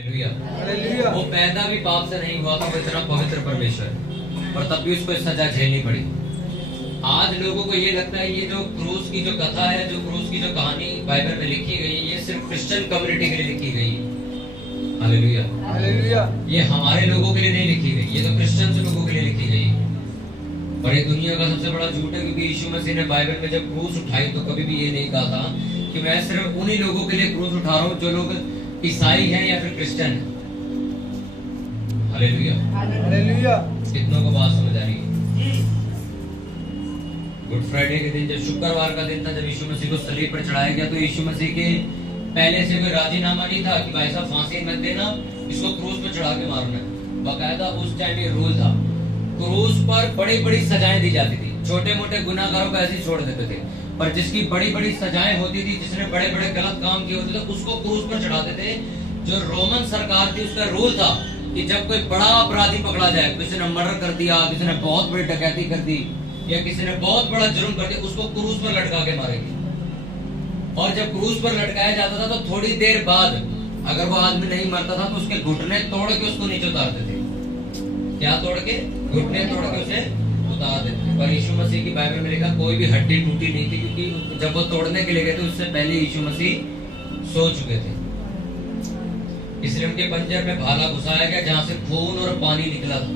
Hallelujah. वो पैदा भी पाप से नहीं हुआ था, वो इतना पवित्र परमेश्वर, और तब भी उसको सजा झेलनी पड़ी। आज लोगों को ये लगता है ये जो क्रूस की जो कथा है, जो क्रूस की जो कहानी बाइबल में लिखी गई है, ये सिर्फ क्रिश्चियन कम्युनिटी के लिए लिखी गई है। Hallelujah hallelujah. ये हमारे लोगों के लिए नहीं लिखी गई, ये तो क्रिश्चियन लोगों के लिए लिखी गई है। और ये दुनिया का सबसे बड़ा झूठ है, क्योंकि यीशु मसीह ने बाइबल में जब क्रूस उठाई तो कभी भी ये नहीं कहा था कि मैं सिर्फ उन्हीं लोगों के लिए क्रूस उठा रहा हूँ जो लोग ईसाई हैं या फिर क्रिश्चियन हैं। Hallelujah hallelujah. कितनों को बात समझ आ रही है? गुड फ्राइडे के दिन, जब शुक्रवार का दिन था, जब यीशु मसीह को सलीब पर चढ़ाया गया, तो यीशु मसीह के पहले से कोई राजीनामा नहीं था कि भाई साहब फांसी मत देना, इसको क्रूस पर चढ़ा के मारना। बाकायदा उस टाइम ये रूल था। क्रूस पर बड़ी बड़ी सजाएं दी जाती थी। छोटे मोटे गुनाहगारों को ऐसे ही छोड़ देते थे, पर जिसकी बड़ी बड़ी सजाएं होती थी, जिसने बड़े बड़े गलत काम किए होते थे, उसको क्रूस पर चढ़ाते थे। जो रोमन सरकार थी, उसका रूल था कि जब कोई बड़ा अपराधी पकड़ा जाए, किसी ने मर्डर कर दिया, किसी ने बहुत बड़ी डकैती कर दी, या किसी ने बहुत बड़ा जुर्म कर दिया, उसको क्रूस पर लटका के मारेंगे। और जब क्रूस पर लटकाया जाता था तो थोड़ी देर बाद अगर वो आदमी नहीं मरता था तो उसके घुटने तोड़ के उसको नीचे उतारते थे। क्या तोड़ के? घुटने तोड़ के उसे उतार देते थे। पर यीशु मसीह की बाइबल में लिखा कोई भी हड्डी टूटी नहीं थी, क्योंकि जब वो तोड़ने के लिए गए थे उससे पहले यीशु मसीह सो चुके थे। इसलिए उनके पंजर में भाला घुसाया गया जहां से खून और पानी निकला था।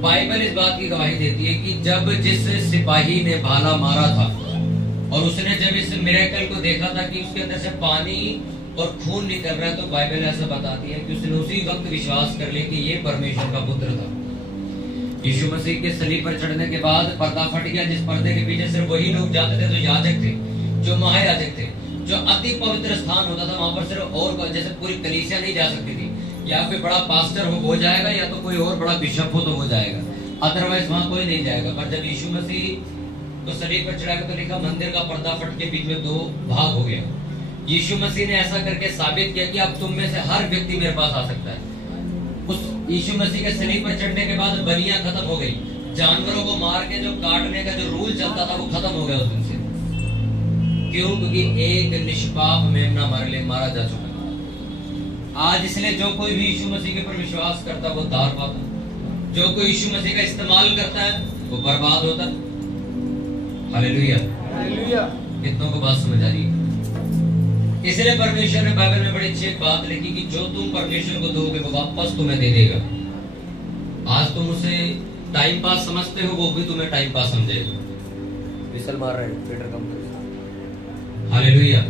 बाइबल इस बात की गवाही देती है कि जब जिस सिपाही ने भाला मारा था और उसने जब इस मिरेकल को देखा था कि उसके अंदर से पानी और खून निकल रहा है, तो बाइबल ऐसा बताती है कि उसने उसी वक्त विश्वास कर लिया कि ये परमेश्वर का पुत्र था। यीशु मसीह के सलीब पर चढ़ने के बाद पर्दा फट गया, जिस पर्दे के पीछे सिर्फ वही लोग जाते थे जो याजक थे, जो महायाजक थे, जो अति पवित्र स्थान होता था। वहां पर सिर्फ और जैसे पूरी कलीसिया नहीं जा सकती थी, या कोई बड़ा पास्टर हो जाएगा, या तो कोई और बड़ा बिशप हो जाएगा, अदरवाइज वहां कोई नहीं जाएगा। पर जब यीशु मसीह तो सलीब पर चढ़ाया तो लिखा मंदिर का पर्दा फट के बीच में दो भाग हो गया। यीशु मसीह ने ऐसा करके साबित किया कि अब तुम में से हर व्यक्ति मेरे पास आ सकता है। उस यीशु मसीह के सलीब पर चढ़ने के बाद बलियां खत्म हो गई। जानवरों को मार के जो काटने का जो रूल चलता था वो खत्म हो गया उस दिन से। क्यों? क्योंकि एक निष्पाप मेमना मारा जा चुका था। आज इसलिए जो कोई भी यीशु मसीह के ऊपर विश्वास करता है वो तार पाता है। जो कोई यीशु मसीह का इस्तेमाल करता है वो बर्बाद होता है। Hallelujah hallelujah. कितनों को बात समझ आ रही है? इसलिए परमेश्वर ने बाइबल में बड़ी अच्छी बात लिखी कि जो तुम परमेश्वर को दोगे वो वापस तुम्हें दे देगा। आज तुम उसे टाइम पास समझते हो, वो भी तुम्हें टाइम पास समझेगा। विसल मार रहे हैं पीटर कम। हालेलुया।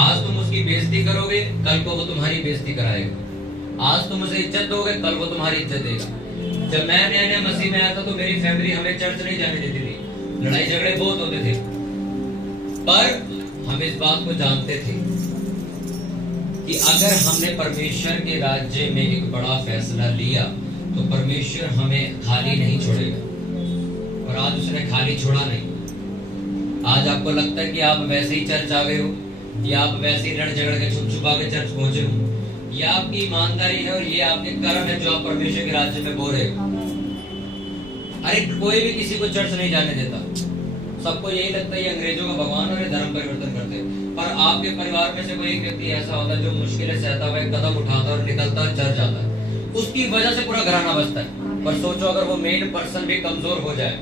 आज तुम उसकी बेइज्जती करोगे, कल को वो तुम्हारी बेइज्जती कराएगा। आज तुम उसे इज्जत दोगे, कल वो तुम्हारी इज्जत देगा। जब मैं नया मसीह में आया था तो मेरी फैमिली हमें चर्च नहीं जाने देती थी, लड़ाई झगड़े बहुत होते थे, पर हम इस बात को जानते थे कि अगर हमने परमेश्वर के राज्य में एक बड़ा फैसला लिया तो परमेश्वर हमें खाली नहीं छोड़ेगा। और आज उसने खाली छोड़ा नहीं। आज आपको लगता है कि आप वैसे ही चर्च आ गए हो, या आप वैसे ही लड़ झगड़ के छुप छुपा के चर्च पहुंचे हो, यह आपकी ईमानदारी है और ये आपके कर्म है जो आप परमेश्वर के राज्य में बो रहे हो। अरे कोई भी किसी को चर्च नहीं जाने देता। सबको यही लगता है ये अंग्रेजों का भगवान और ये धर्म परिवर्तन करते हैं। पर आपके परिवार में से कोई एक व्यक्ति ऐसा होता है जो मुश्किलें सहता हुआ कदम उठाता और निकलता और चर्च जाता है, उसकी वजह से पूरा घराना बसता है। पर सोचो अगर वो मेन पर्सन भी कमजोर हो जाए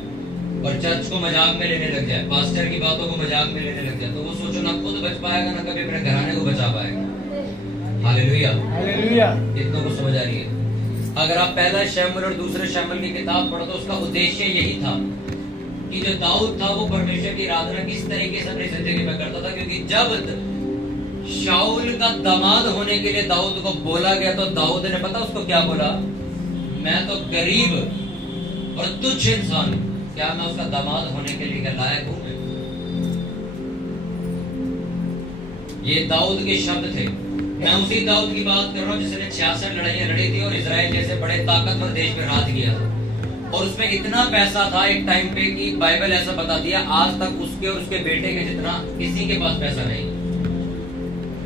और चर्च को मजाक में लेने लग जाए, पास्टर की बातों को मजाक में लेने लग जाए, तो वो सोचो ना खुद बच पाएगा ना कभी अपने घराने को बचा पाएगा। Hallelujah hallelujah. इतना को समझ आ रही है? अगर आप पहला शमूएल और दूसरे शमूएल की किताब पढ़ो तो उसका उद्देश्य यही था कि जो दाऊद था वो परमेश्वर की आराधना किस तरीके से अपनी जिंदगी में करता था। क्योंकि जब शाऊल का दामाद होने के लिए दाऊद को बोला गया तो दाऊद ने पता उसको क्या बोला? मैं तो गरीब और तुच्छ इंसान हूं, क्या मैं उसका दामाद होने के लिए लायक हूं? ये दाऊद के शब्द थे। मैं उसी दाऊद की बात कर रहा हूँ जिसने 66 लड़ाइयां लड़ी थी और इजराइल जैसे बड़े ताकतवर देश में राज किया था। और उसमें इतना पैसा था एक टाइम पे कि बाइबल ऐसा बता दिया आज तक उसके और उसके बेटे के जितना किसी के पास पैसा नहीं।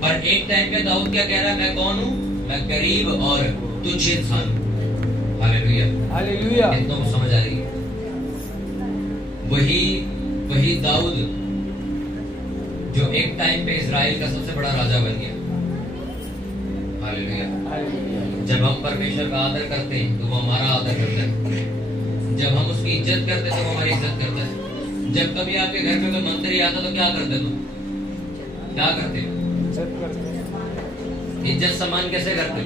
पर एक टाइम पे दाऊद क्या कह रहा है? मैं कौन हूँ? मैं गरीब और तुच्छ इंसान हूँ। Hallelujah hallelujah. इतना समझ आ रही है? वही दाऊद जो एक टाइम पे इजराइल का सबसे बड़ा राजा बन गया। हालेलुया। जब हम परमेश्वर का आदर करते हैं तो वो हमारा आदर करता है। जब हम उसकी इज्जत करते हैं तो वो हमारी इज्जत करता है। जब कभी आपके घर में कोई मंत्री आता तो क्या करते तुम? क्या करते? इज्जत सम्मान कैसे करते?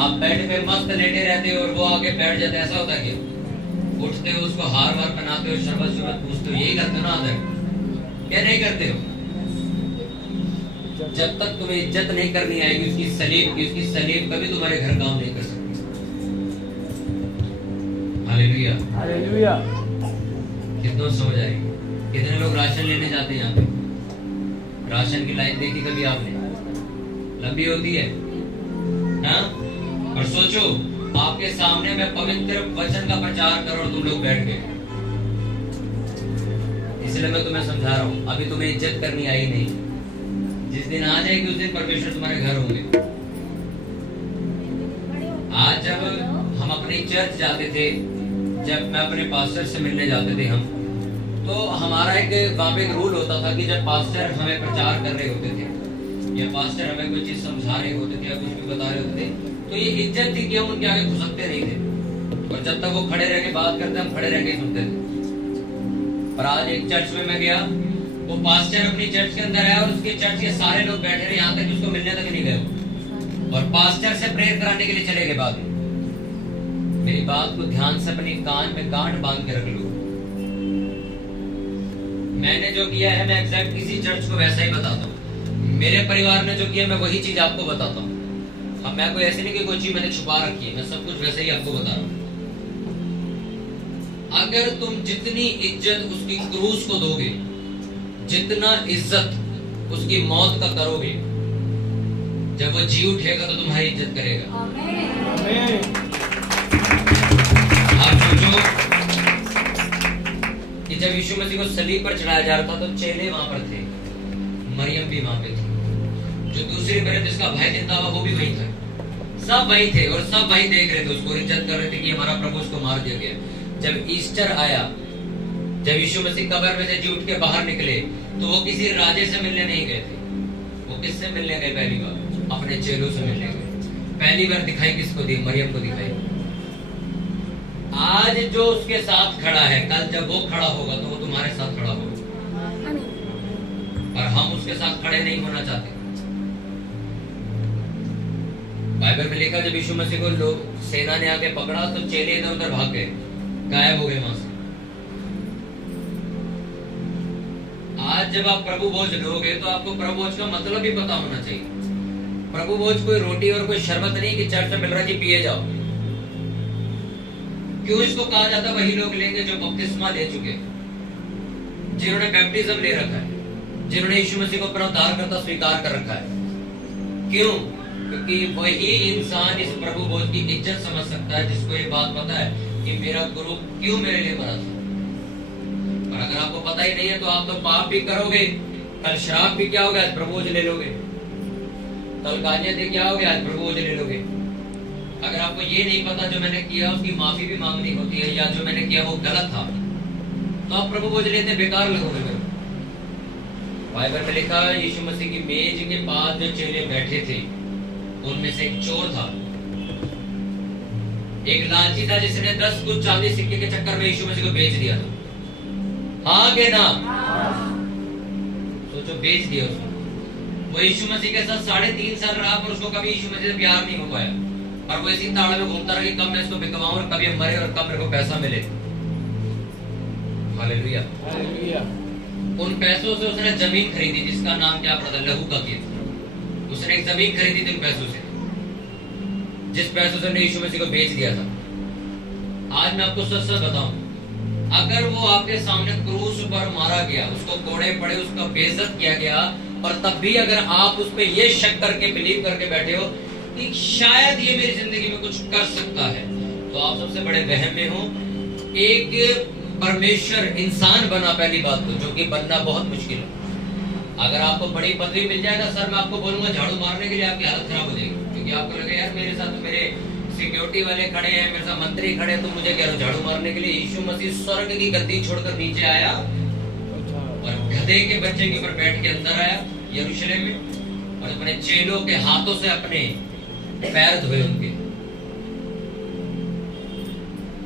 आप बेड पे मस्त लेटे रहते हो और वो आके बैठ जाते, ऐसा होता है क्या? उठते हो, उसको हार वार पहनाते हो, शरबत शरबत पूछते हो, यही करते हो ना आदर? क्या नहीं करते हो? जब तक तुम्हें इज्जत नहीं करनी आएगी उसकी सलीब कभी तुम्हारे घर काम नहीं कर सकती। Hallelujah, hallelujah. कितनों समझ आएगी? कितने लोग राशन लेने जाते हैं यहाँ पे? राशन की लाइन देखी कभी आपने? लंबी होती है ना? और सोचो आपके सामने मैं पवित्र वचन का प्रचार कर रहा हूं, तुम लोग बैठ गए। इसलिए मैं तुम्हें समझा रहा हूं, अभी तुम्हें इज्जत करनी आई नहीं। जिस दिन आ जाएगी उस दिन परमेश्वर तुम्हारे घर होंगे। आज जब हम अपनी चर्च जाते थे, जब मैं अपने पास्टर से मिलने जाते थे हम, तो हमारा एक वहां पे एक रूल होता था कि जब पास्टर हमें प्रचार कर रहे होते थे या पास्टर हमें कोई चीज समझा रहे होते थे या कुछ भी बता रहे होते थे, तो ये इज्जत थी कि हम उनके आगे घुसकते नहीं थे और जब तक वो खड़े रह के बात करते हम खड़े रह के सुनते थे। पर आज एक चर्च में मैं गया, वो पास्टर अपनी चर्च के अंदर आया और उसके चर्च के सारे लोग बैठे रहे, यहाँ तक कि उसको मिलने तक नहीं गए और पास्टर से प्रेयर कराने के लिए चले गए। बाद में मेरी बात को ध्यान से अपनी कान में गांठ बांध के रख लो। मैंने जो किया है मैं एग्जैक्ट किसी चर्च को वैसा ही बताता हूँ। मेरे परिवार ने जो किया मैं वही चीज आपको बताता हूँ। अब मैं कोई ऐसी नहीं कि कोई चीज मैंने छुपा रखी है, मैं सब कुछ वैसे ही आपको बता रहा हूँ। अगर तुम जितनी इज्जत उसकी क्रूस को दोगे, जितना इज्जत उसकी मौत का करोगे, जब वो जी उठेगा तो तुम्हारी इज्जत करेगा। आप सोचो कि जब यीशु मसीह को सलीब पर चढ़ाया जा रहा था तो चेले वहां पर थे, मरियम भी वहां पे थी, जो दूसरी मरियम जिसका भाई जिंदा हुआ वो भी वहीं था। सब वहीं थे और सब वहीं देख रहे थे, उसको इज्जत कर रहे थे कि हमारा प्रभु उसको मार दिया गया। जब ईस्टर आया, जब यीशु मसीह कब्र में से जी उठ के बाहर निकले, तो वो किसी राजे से मिलने नहीं गए थे। वो किससे मिलने गए? पहली बार अपने चेलों से मिलने गए। पहली बार दिखाई किसको दी? मरियम को दिखाई। आज जो उसके साथ खड़ा है, कल जब वो खड़ा होगा तो वो तुम्हारे साथ खड़ा होगा, और हम उसके साथ खड़े नहीं होना चाहते। बाइबल में लिखा जब यीशु मसीह को लोग सेना ने आके पकड़ा तो चेले इधर उधर भाग गए, गायब हो गए वहां से। आज जब आप प्रभु भोज लोगे तो आपको प्रभु भोज का मतलब भी पता होना चाहिए। प्रभु भोज कोई रोटी और कोई शरबत नहीं कि चर्च में मिल रहा है पिए जाओ। क्यों इसको कहा जाता है? वही लोग लेंगे जो बपतिस्मा ले चुके, जिन्होंने बैप्टिज्म ले रखा है, जिन्होंने यीशु मसीह को अपना उद्धारकर्ता स्वीकार कर रखा है। क्यों? क्योंकि वही इंसान इस प्रभु भोज की इज्जत समझ सकता है जिसको ये बात पता है कि मेरा गुरु क्यों मेरे लिए मरा था। और अगर आपको पता ही नहीं है तो आप तो पाप भी करोगे, कल शराब भी क्या होगा, आज प्रभु भोज ले लोगे, कल गांजा दे क्या होगा, आज प्रभु भोज ले लोगे। अगर आपको ये नहीं पता जो मैंने किया उसकी माफी भी मांगनी होती है, या जो मैंने किया वो गलत था, तो आप प्रभु भोज लेते बेकार लगोगे। बाइबल में लिखा है यीशु मसीह की मेज के पास जो चेले बैठे थे उनमें से एक चोर था, एक लालची था जिसने 10 कुछ 40 सिक्के के चक्कर में यीशु मसीह को बेच दिया था। हाँ के ना? सोचो, बेच दिया उसको। वो यीशु मसीह के साथ 3.5 साल रहा पर उसको कभी यीशु मसीह से प्यार नहीं हो पाया, और वो इसी ताड़े में घूमता रहा कि कब मैं इसको बिकवाऊं और कभी मरे और कब मेरे को पैसा मिले। Hallelujah, hallelujah. उन पैसों से उसने जमीन खरीदी जिसका नाम क्या पता, लहू का खेत। उसने एक जमीन खरीदी थी उन पैसों से, जिस पैसों से यीशु मसीह को बेच दिया था। आज मैं आपको सच सच बताऊं, अगर वो आपके सामने क्रूस पर मारा गया, उसको कोड़े पड़े, उसका बेइज्जत किया गया, और तब भी अगर आप उस पर यह शक करके बिलीव करके बैठे हो कि शायद ये मेरी जिंदगी में कुछ कर सकता है, तो आप सबसे बड़े वहम में हो। एक परमेश्वर इंसान बना, पहली बात तो, जो कि बनना बहुत मुश्किल है। अगर आपको बड़ी पदवी मिल जाएगा, सर मैं आपको बोलूंगा झाड़ू मारने के लिए आपकी हालत खराब हो जाएगी, क्योंकि आपको लगे यार मेरे साथ तो मेरे सिक्योरिटी वाले खड़े हैं, मेरे साथ मंत्री खड़े हैं, तो मुझे कह रहे हो झाड़ू मारने के लिए। यीशु मसीह स्वर्ग की गद्दी छोड़कर नीचे आया और गधे के बच्चे के ऊपर बैठ के अंदर आया यरूशलेम में, और अपने चेलों के हाथों से अपने पैर धोए उनके।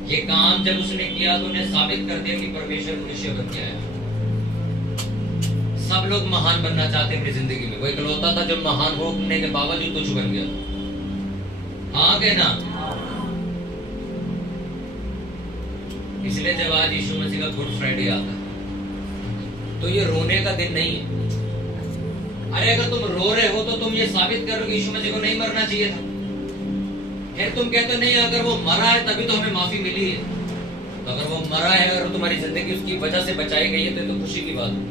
ये काम जब उसने किया तो उन्हें साबित कर दिया कि परमेश्वर मनुष्य बन गया है। सब लोग महान बनना चाहते हैं अपनी जिंदगी में, वो इकलौता था जो महान होने के बावजूद तुच्छ बन गया। हाँ के ना? इसलिए जब आज यीशु मसीह का गुड फ्राइडे आता है तो ये रोने का दिन नहीं है। अरे अगर तुम रो रहे हो तो तुम ये साबित कर रहे हो कि यीशु मसीह को नहीं मरना चाहिए था। फिर तुम कहते नहीं अगर वो मरा है तभी तो हमें माफी मिली है। तो अगर वो मरा है, अगर तुम्हारी जिंदगी उसकी वजह से बचाई गई है तो ये तो खुशी की बात है।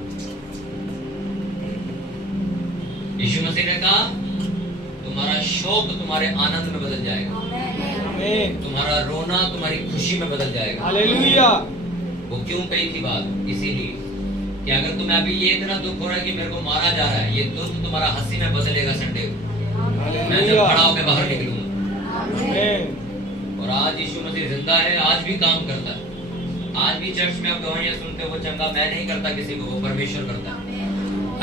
यीशु मसीह ने कहा तुम्हारा शोक तुम्हारे आनंद में बदल जाएगा, तुम्हारा रोना तुम्हारी खुशी में बदल जाएगा। हालेलुया। वो क्यों कही थी बात? इसीलिए कि अगर तुम्हें अभी ये इतना दुख हो रहा है कि मेरे को मारा जा रहा है, ये दुख तुम्हारा हंसी में बदलेगा संडे को, मैं जब खड़ा होकर बाहर निकलूंगा। और आज यीशु मसीह जिंदा है, आज भी काम करता है। आज भी चर्च में आप गवाहियां सुनते हो, वो चंगा मैं नहीं करता किसी को, वो परमेश्वर करता है।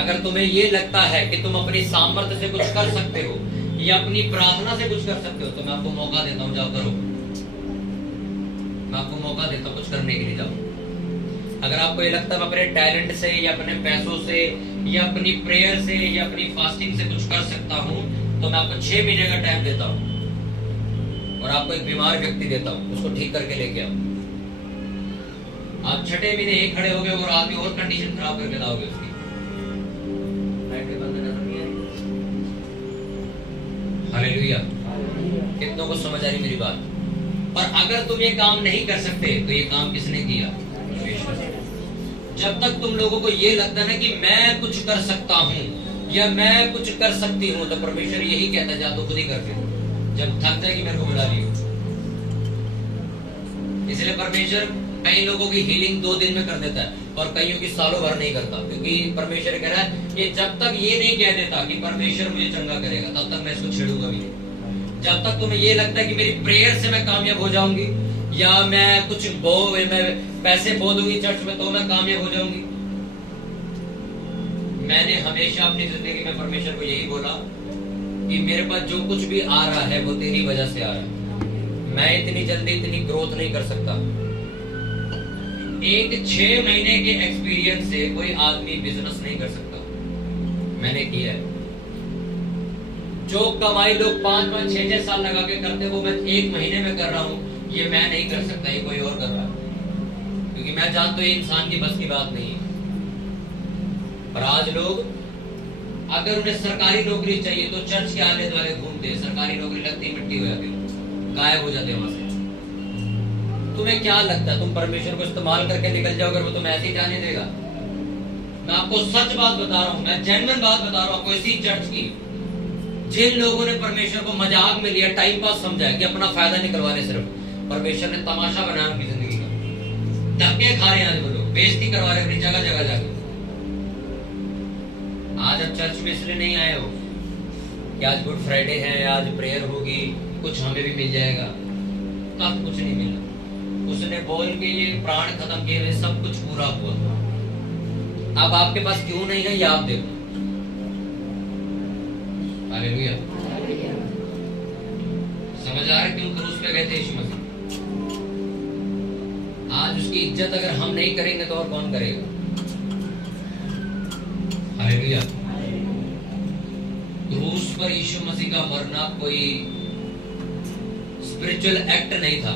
अगर तुम्हें ये लगता है कि तुम अपनी सामर्थ्य से कुछ कर सकते हो या अपनी प्रार्थना से कुछ कर सकते हो तो मैं आपको मौका देता हूँ, जाओ करो। मैं आपको मौका देता हूँ कुछ करने के लिए, जाओ। अगर आपको ये लगता है मैं अपने टैलेंट से या अपने पैसों से या अपनी प्रेयर से या अपनी फास्टिंग से कुछ कर सकता हूँ तो मैं आपको 6 महीने का टाइम देता हूँ और आपको एक बीमार व्यक्ति देता हूँ, उसको ठीक करके लेके आओ। आप 6 महीने एक खड़े हो गए और आदमी और कंडीशन खराब करके लाओगे उसकी। हालेलुया। कितनों को समझ आ रही मेरी बात? और अगर तुम ये काम नहीं कर सकते तो ये काम किसने किया? जब तक तुम लोगों को ये लगता है ना कि मैं कुछ कर सकता हूँ या मैं कुछ कर सकती हूँ तो परमेश्वर यही कहता है जा तो खुद ही कर दे। जब थक जाए कि मेरे को बुला लियो। इसलिए परमेश्वर कई लोगों की हीलिंग 2 दिन में कर देता है और कईयों की सालों भर नहीं करता, क्योंकि परमेश्वर कह रहा है कि जब तक ये नहीं कह देता कि परमेश्वर मुझे चंगा करेगा तब तक मैं इसको छेड़ूंगा भी नहीं। जब तक तुम्हें ये लगता है कि मेरी प्रेयर से मैं कामयाब हो जाऊंगी या मैं कुछ मैं पैसे बो दूंगी चर्च में तो मैं कामयाब हो जाऊंगी। मैंने हमेशा अपनी जिंदगी में परमेश्वर को यही बोला कि मेरे पास जो कुछ भी आ रहा है वो तेरी वजह से आ रहा है। मैं इतनी जल्दी इतनी ग्रोथ नहीं कर सकता। एक 6 महीने के एक्सपीरियंस से कोई आदमी बिजनेस नहीं कर सकता। मैंने किया है। जो कमाई लोग 5-5, 6-6 साल लगा के करते वो मैं 1 महीने में कर रहा हूँ, ये मैं नहीं कर सकता, ये कोई और कर रहा है, क्योंकि मैं जानता हूँ ये इंसान की बस की बात नहीं है। पर आज लोग अगर उन्हें सरकारी नौकरी चाहिए तो चर्च के आले द्वारे घूमते हैं, सरकारी नौकरी लगती मिट्टी हो जाती है, गायब हो जाते हैं वहां से। तुम्हें क्या लगता है तुम परमेश्वर को इस्तेमाल करके निकल जाओगे, वो तुम्हें ऐसे ही जाने देगा? मैं आपको सच बात बता रहा हूँ, मैं जेन्युइन बात बता रहा हूँ आपको। इसी चर्च की जिन लोगों ने परमेश्वर को मजाक में लिया, टाइम पास समझा कि अपना फायदा निकलवा ले, सिर्फ परमेश्वर ने तमाशा बनाया उनकी जिंदगी का। धक्के खा रहे हैं आज वो लोग, बेइज्जती करवा रहे अपनी जगह जगह जाकर। आज अब चर्च में इसलिए नहीं आए हो कि आज गुड फ्राइडे है, आज प्रेयर होगी, कुछ हमें भी मिल जाएगा। कब कुछ नहीं मिला। उसने बोल के ये प्राण खत्म किए, सब कुछ पूरा हुआ। अब आपके पास क्यों नहीं है ये आप देखो। हालेलुया। समझ आ रहा है क्यों क्रूस पे गए थे यीशु मसीह? आज उसकी इज्जत अगर हम नहीं करेंगे तो और कौन करेगा? हालेलुया। क्रूस पर यीशु मसीह का मरना कोई स्पिरिचुअल एक्ट नहीं था,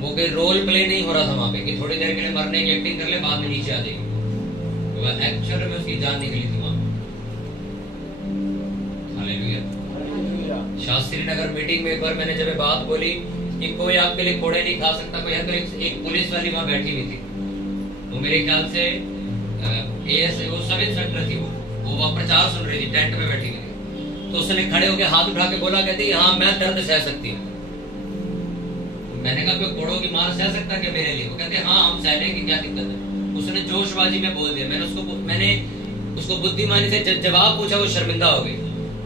वो कोई रोल प्ले नहीं हो रहा था वहां पे कि थोड़ी देर के लिए मरने की एक्टिंग कर ले बाद में नीचे आ जाएगी। तो एक्चुअल में उसकी जान निकली थी वहां। हालेलुया। शास्त्री नगर मीटिंग में एक बार मैंने जब बात बोली कि कोई आपके लिए कोड़े नहीं खा सकता कोई है, तो एक पुलिस वाली वहां बैठी हुई थी, वो मेरे ख्याल से वो सब इंस्पेक्टर थी, वो वहां प्रचार सुन रही थी, टेंट में बैठी हुई थी। तो उसने खड़े होकर हाथ उठा के बोला, कहती हाँ मैं दर्द सह सकती हूँ। मैंने कहा कोई कोड़ों की मार सह सकता क्या मेरे लिए? वो कहते हाँ हम सह लेंगे, क्या दिक्कत है? उसने जोशबाजी में बोल दिया। मैंने उसको बुद्धिमानी से जवाब पूछा, वो शर्मिंदा हो गई।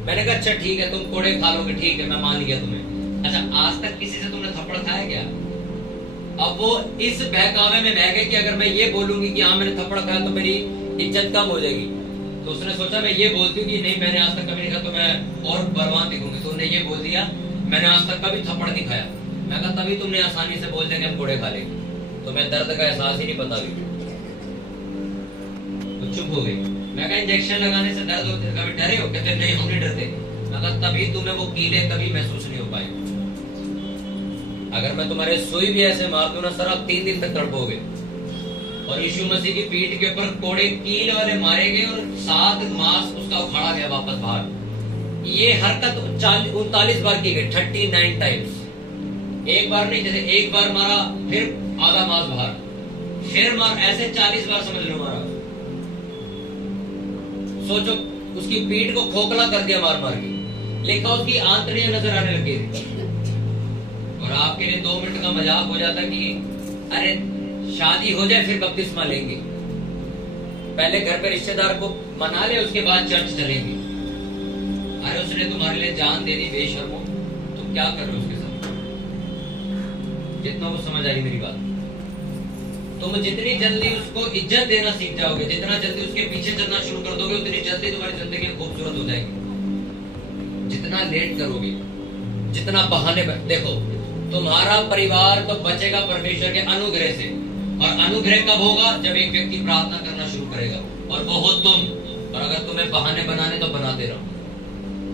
मैंने कहा अच्छा ठीक है तुम कोड़े खा लोगे, ठीक है मैं मान लिया तुम्हें। अच्छा आज तक किसी से तुमने थप्पड़ खाया क्या? अब वो इस बहकावे में बह गए कि अगर मैं ये बोलूंगी कि हाँ मैंने थप्पड़ खाया तो मेरी इज्जत कम हो जाएगी, तो उसने सोचा मैं ये बोलती हूँ कि नहीं मैंने आज तक कभी नहीं खाया तो मैं और बलवान दिखूंगी, तो उन्होंने ये बोल दिया मैंने आज तक कभी थप्पड़ नहीं खाया। मैं कहा तभी तुमने आसानी से बोल दिया कि हम कोड़े खा लेंगे, तुम्हें दर्द का एहसास ही नहीं पता भी। तो चुप हो गई। मैं कहा इंजेक्शन लगाने से दर्द होते कभी डरे हो? कहते नहीं हम नहीं डरते। मैं कहा तभी तुम्हें वो कीले कभी महसूस नहीं हो पाए। अगर मैं तुम्हारे सुई भी ऐसे मार दूं ना सर, आप 3 दिन तक तड़पोगे। और यीशु मसीह की पीठ के ऊपर कोड़े कील वाले मारे गए और 7 मास उसका उखाड़ा गया वापस बाहर। ये हरकत 39 बार की गई, 39 टाइम्स। एक बार नहीं, जैसे एक बार मारा फिर आधा मास बाहर, फिर मार, ऐसे 40 बार समझ लो मारा। सोचो उसकी पीठ को खोखला कर दिया मार मार के। लिखा उसकी आंतड़ियां नजर आने लगी थी। और आपके लिए 2 मिनट का मजाक हो जाता कि अरे शादी हो जाए फिर बपतिस्मा लेंगे, पहले घर पे रिश्तेदार को मना ले उसके बाद चर्च चलेंगे। अरे उसने तुम्हारे लिए जान दे दी बेशर्मो, तुम क्या कर रहे हो उसके साथ? जितना वो समझ आई मेरी बात, तुम जितनी जल्दी उसको इज्जत देना सीख जाओगे, जितना जल्दी उसके पीछे चलना शुरू कर दोगे, उतनी जल्दी तुम्हारी जिंदगी खूबसूरत हो जाएगी। जितना लेट करोगे, जितना बहाने देखो, तुम्हारा परिवार तो बचेगा परमेश्वर के अनुग्रह से। और अनुग्रह कब होगा? जब एक व्यक्ति प्रार्थना करना शुरू करेगा, और वो हो तुम। और अगर तुम्हें बहाने बनाने तो बनाते रहो,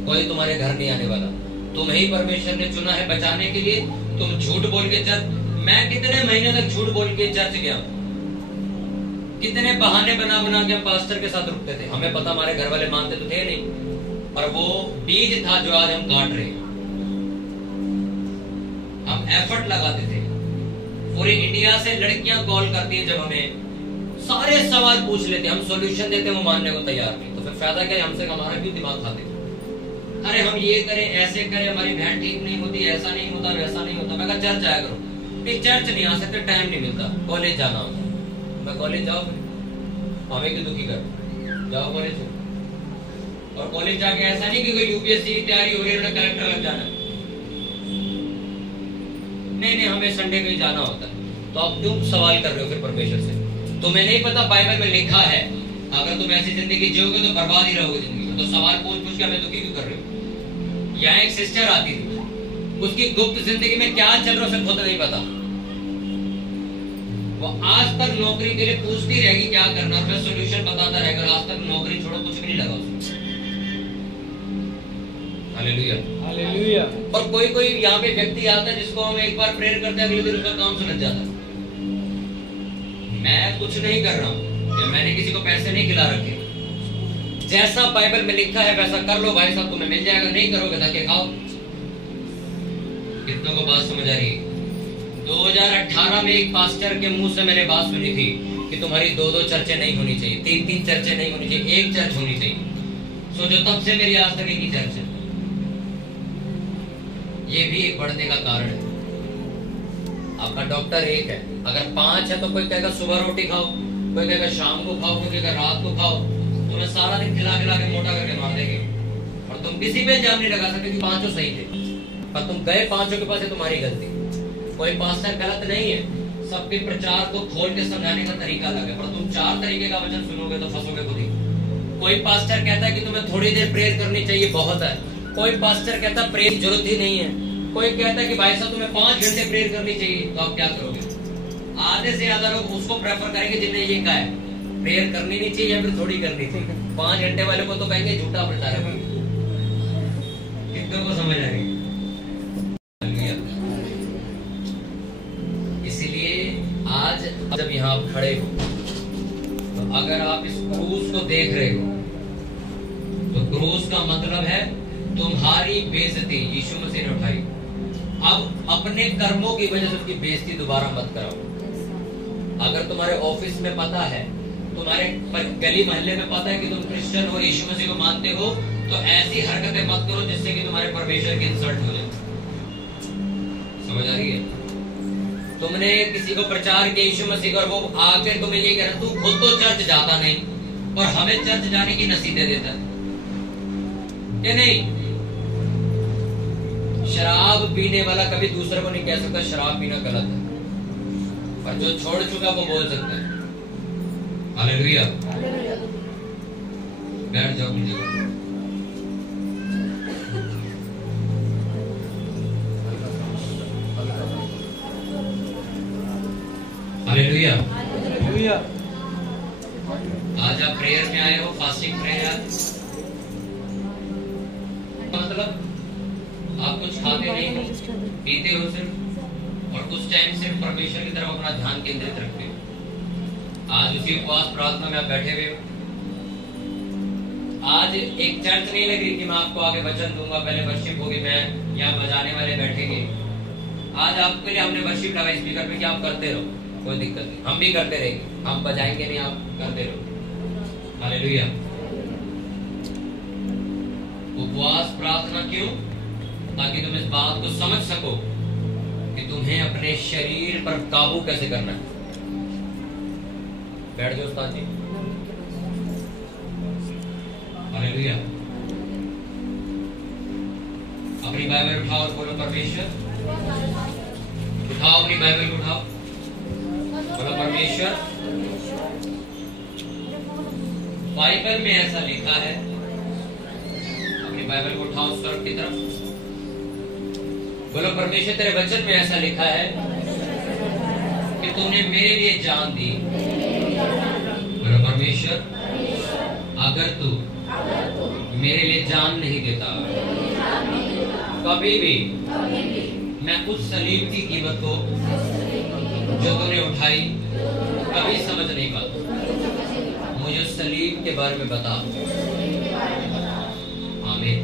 कोई तुम्हारे घर नहीं आने वाला। तुम्हें ही परमेश्वर ने चुना है बचाने के लिए। तुम झूठ बोल के चर्च, मैं कितने महीने तक झूठ बोल के चर्च गया, कितने बहाने बना बना के हम पास्टर के साथ रुकते थे। हमें पता हमारे घर वाले मानते तो थे नहीं, और वो बीज था जो आज हम काट रहे हैं। हम एफर्ट लगाते थे। पूरी इंडिया से लड़कियां कॉल करती हैं, जब हमें सारे सवाल पूछ लेते, हम सॉल्यूशन देते, वो मानने को तैयार नहीं। तो फिर फायदा क्या? हमसे हमारा क्यों दिमाग खाते? अरे हम ये करें, ऐसे करें, हमारी बहन ठीक नहीं होती, ऐसा नहीं होता, वैसा नहीं होता। मैं कहा चर्च आया करो। नहीं चर्च नहीं आ सकते, टाइम नहीं मिलता, कॉलेज जाना होता। मैं कॉलेज जाओ, हमें क्यों दुखी कर, जाओ कॉलेज। और कॉलेज जाके ऐसा नहीं कि कोई यूपीएससी की तैयारी हो रही है, कलेक्टर लग जाना। नहीं, हमें संडे को ही जाना होता है। तो आप क्यों सवाल कर रहे हो फिर परमेश्वर से? तुम्हें नहीं पता बाइबल में लिखा है अगर तुम ऐसी जिंदगी जियोगे तो बर्बाद ही रहोगे जिंदगी में। तो सवाल पूछ पूछ के हमें दुखी क्यों कर रहे हो? यहाँ एक सिस्टर आती थी, उसकी गुप्त जिंदगी में क्या चल रहा है खुद नहीं पता। वो आज तक नौकरी के लिए पूछती रहेगी क्या करना, और मैं सोल्यूशन बताता रहेगा। आज तक नौकरी छोड़ो, कुछ भी नहीं लगा उसको। Hallelujah, hallelujah. और कोई कोई यहाँ पे व्यक्ति आता है जिसको हम एक बार प्रेयर करते हैं, अगले दिन उसका काम सुलझ जाता है। मैं कुछ नहीं कर रहा हूँ, मैंने किसी को पैसे नहीं खिला रखे। जैसा बाइबल में लिखा है वैसा कर लो भाई साहब, तुम्हें मिल जाएगा। नहीं करोगे धक्के खाओ। कितनों को बात समझ आ रही है? 2018 में एक पास्टर के मुंह से मैंने बात सुनी थी कि तुम्हारी 2-2 चर्चें नहीं होनी चाहिए, 3-3 चर्चें नहीं होनी चाहिए, एक चर्च होनी चाहिए। सोचो तब से मेरी आज तक एक ही चर्च है। ये भी एक बढ़ने का कारण है। आपका डॉक्टर एक है, अगर 5 है तो कोई कहेगा सुबह रोटी खाओ, कोई कहेगा शाम को खाओ, कोई कहेगा रात को खाओ। तुम्हें सारा दिन खिला खिला के मोटा करके मार देंगे, और तुम किसी पे इल्जाम नहीं लगा सकते कि 5 सही थे, पर तुम गए 5 के पास, है तुम्हारी गलती। कोई पास्टर गलत नहीं है, सबके प्रचार को खोल के समझाने का तरीका अलग है, पर तुम 4 तरीके का वचन सुनोगे तो फंसोगे खुद ही। कोई पास्टर कहता है कि तुम्हें थोड़ी देर प्रेयर करनी चाहिए, बहुत है। कोई पास्टर कहता है प्रेयर की जरूरत ही नहीं है। कोई कहता है कि भाई साहब तुम्हें 5 घंटे प्रेयर करनी चाहिए। तो आप क्या करोगे? आधे से ज्यादा लोग उसको प्रेफर करेंगे जिन्हें ये कहा है प्रेयर करनी नहीं चाहिए या फिर थोड़ी करनी चाहिए। 5 घंटे वाले को तो कहेंगे झूठा प्रचार है। कितनों को समझ आ रही? इसीलिए आज जब यहाँ आप खड़े हो, तो अगर आप इस क्रूस को देख रहे हो, तो क्रूस का मतलब है तुम्हारी बेइज्जती यीशु मसीह ने उठाई। अब अपने कर्मों की वजह से उसकी बेइज्जती दोबारा मत कराओ। अगर तुम्हारे ऑफिस में पता है, तुम्हारे गली मोहल्ले में पता है कि तुम क्रिश्चियन हो, यीशु मसीह को मानते हो, तो ऐसी हरकतें मत करो जिससे कि तुम्हारे परमेश्वर की इंसल्ट हो जाए। समझ आ रही है? तुमने किसी को प्रचार किया यीशु मसीह का, वो आके तुम्हें ये कह रहा, तू खुद तो चर्च जाता नहीं और हमें चर्च जाने की नसीहतें देता है कि नहीं? शराब पीने वाला कभी दूसरे को नहीं कह सकता शराब पीना गलत है, पर जो छोड़ चुका वो बोल सकता है। हालेलुया। बैठ जाओ अपनी जगह। हालेलुया। आज आप प्रेयर में आए हो, फास्टिंग प्रेयर, मतलब आप कुछ खाते नहीं हो, पीते हो सिर्फ, और कुछ टाइम सिर्फ परमेश्वर की तरफ अपना ध्यान केंद्रित रखते हो। आज उसी उपवास प्रार्थना में आप बैठे हुए हो। आज एक चर्च नहीं लग रही कि मैं आपको आगे वचन दूंगा, पहले वर्शिप होगी, मैं यहाँ बजाने वाले बैठेंगे। आज आपके लिए हमने वर्शिप लगाई स्पीकर पे कि आप करते रहो, कोई दिक्कत नहीं, हम भी करते रहेंगे, हम बजाएंगे नहीं, आप करते रहो। हालेलुया। उपवास प्रार्थना क्यों? ताकि तुम इस बात को समझ सको कि तुम्हें अपने शरीर पर काबू कैसे करना है। बैठ जाओ उस्ताद जी। हालेलुया। अपनी बाइबल उठाओ और बोलो परमेश्वर। उठाओ अपनी बाइबल उठाओ, बोलो परमेश्वर, बाइबल में ऐसा लिखा है। अपनी बाइबल को उठाओ स्वर्ग की तरफ, बोलो परमेश्वर तेरे वचन में ऐसा लिखा है कि तूने मेरे लिए जान दी। बोलो परमेश्वर, अगर तू मेरे लिए जान नहीं देता, कभी भी मैं उस सलीब की कीमत को जो तूने उठाई कभी समझ नहीं पाता। मुझे उस सलीब के बारे में बता। आमीन।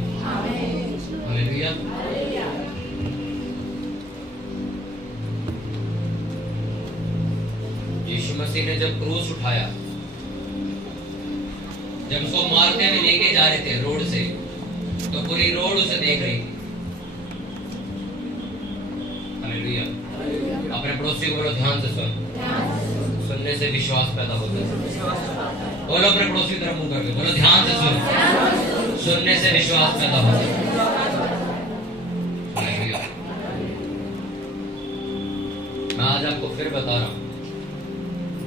हालेलुया। यीशु मसीह ने जब क्रूस उठाया, जब उसको मारते हुए लेके जा रहे थे रोड से, तो पूरी रोड उसे देख रही थी। हालेलुया। अपने पड़ोसी को बोलो ध्यान से सुन। सुनने से विश्वास पैदा होता है। बोलो अपने पड़ोसी की तरफ मुंह करके बोलो ध्यान से सुन। सुनने से विश्वास पैदा होता है। हालेलुया। मैं आज आपको फिर बता रहा हूं,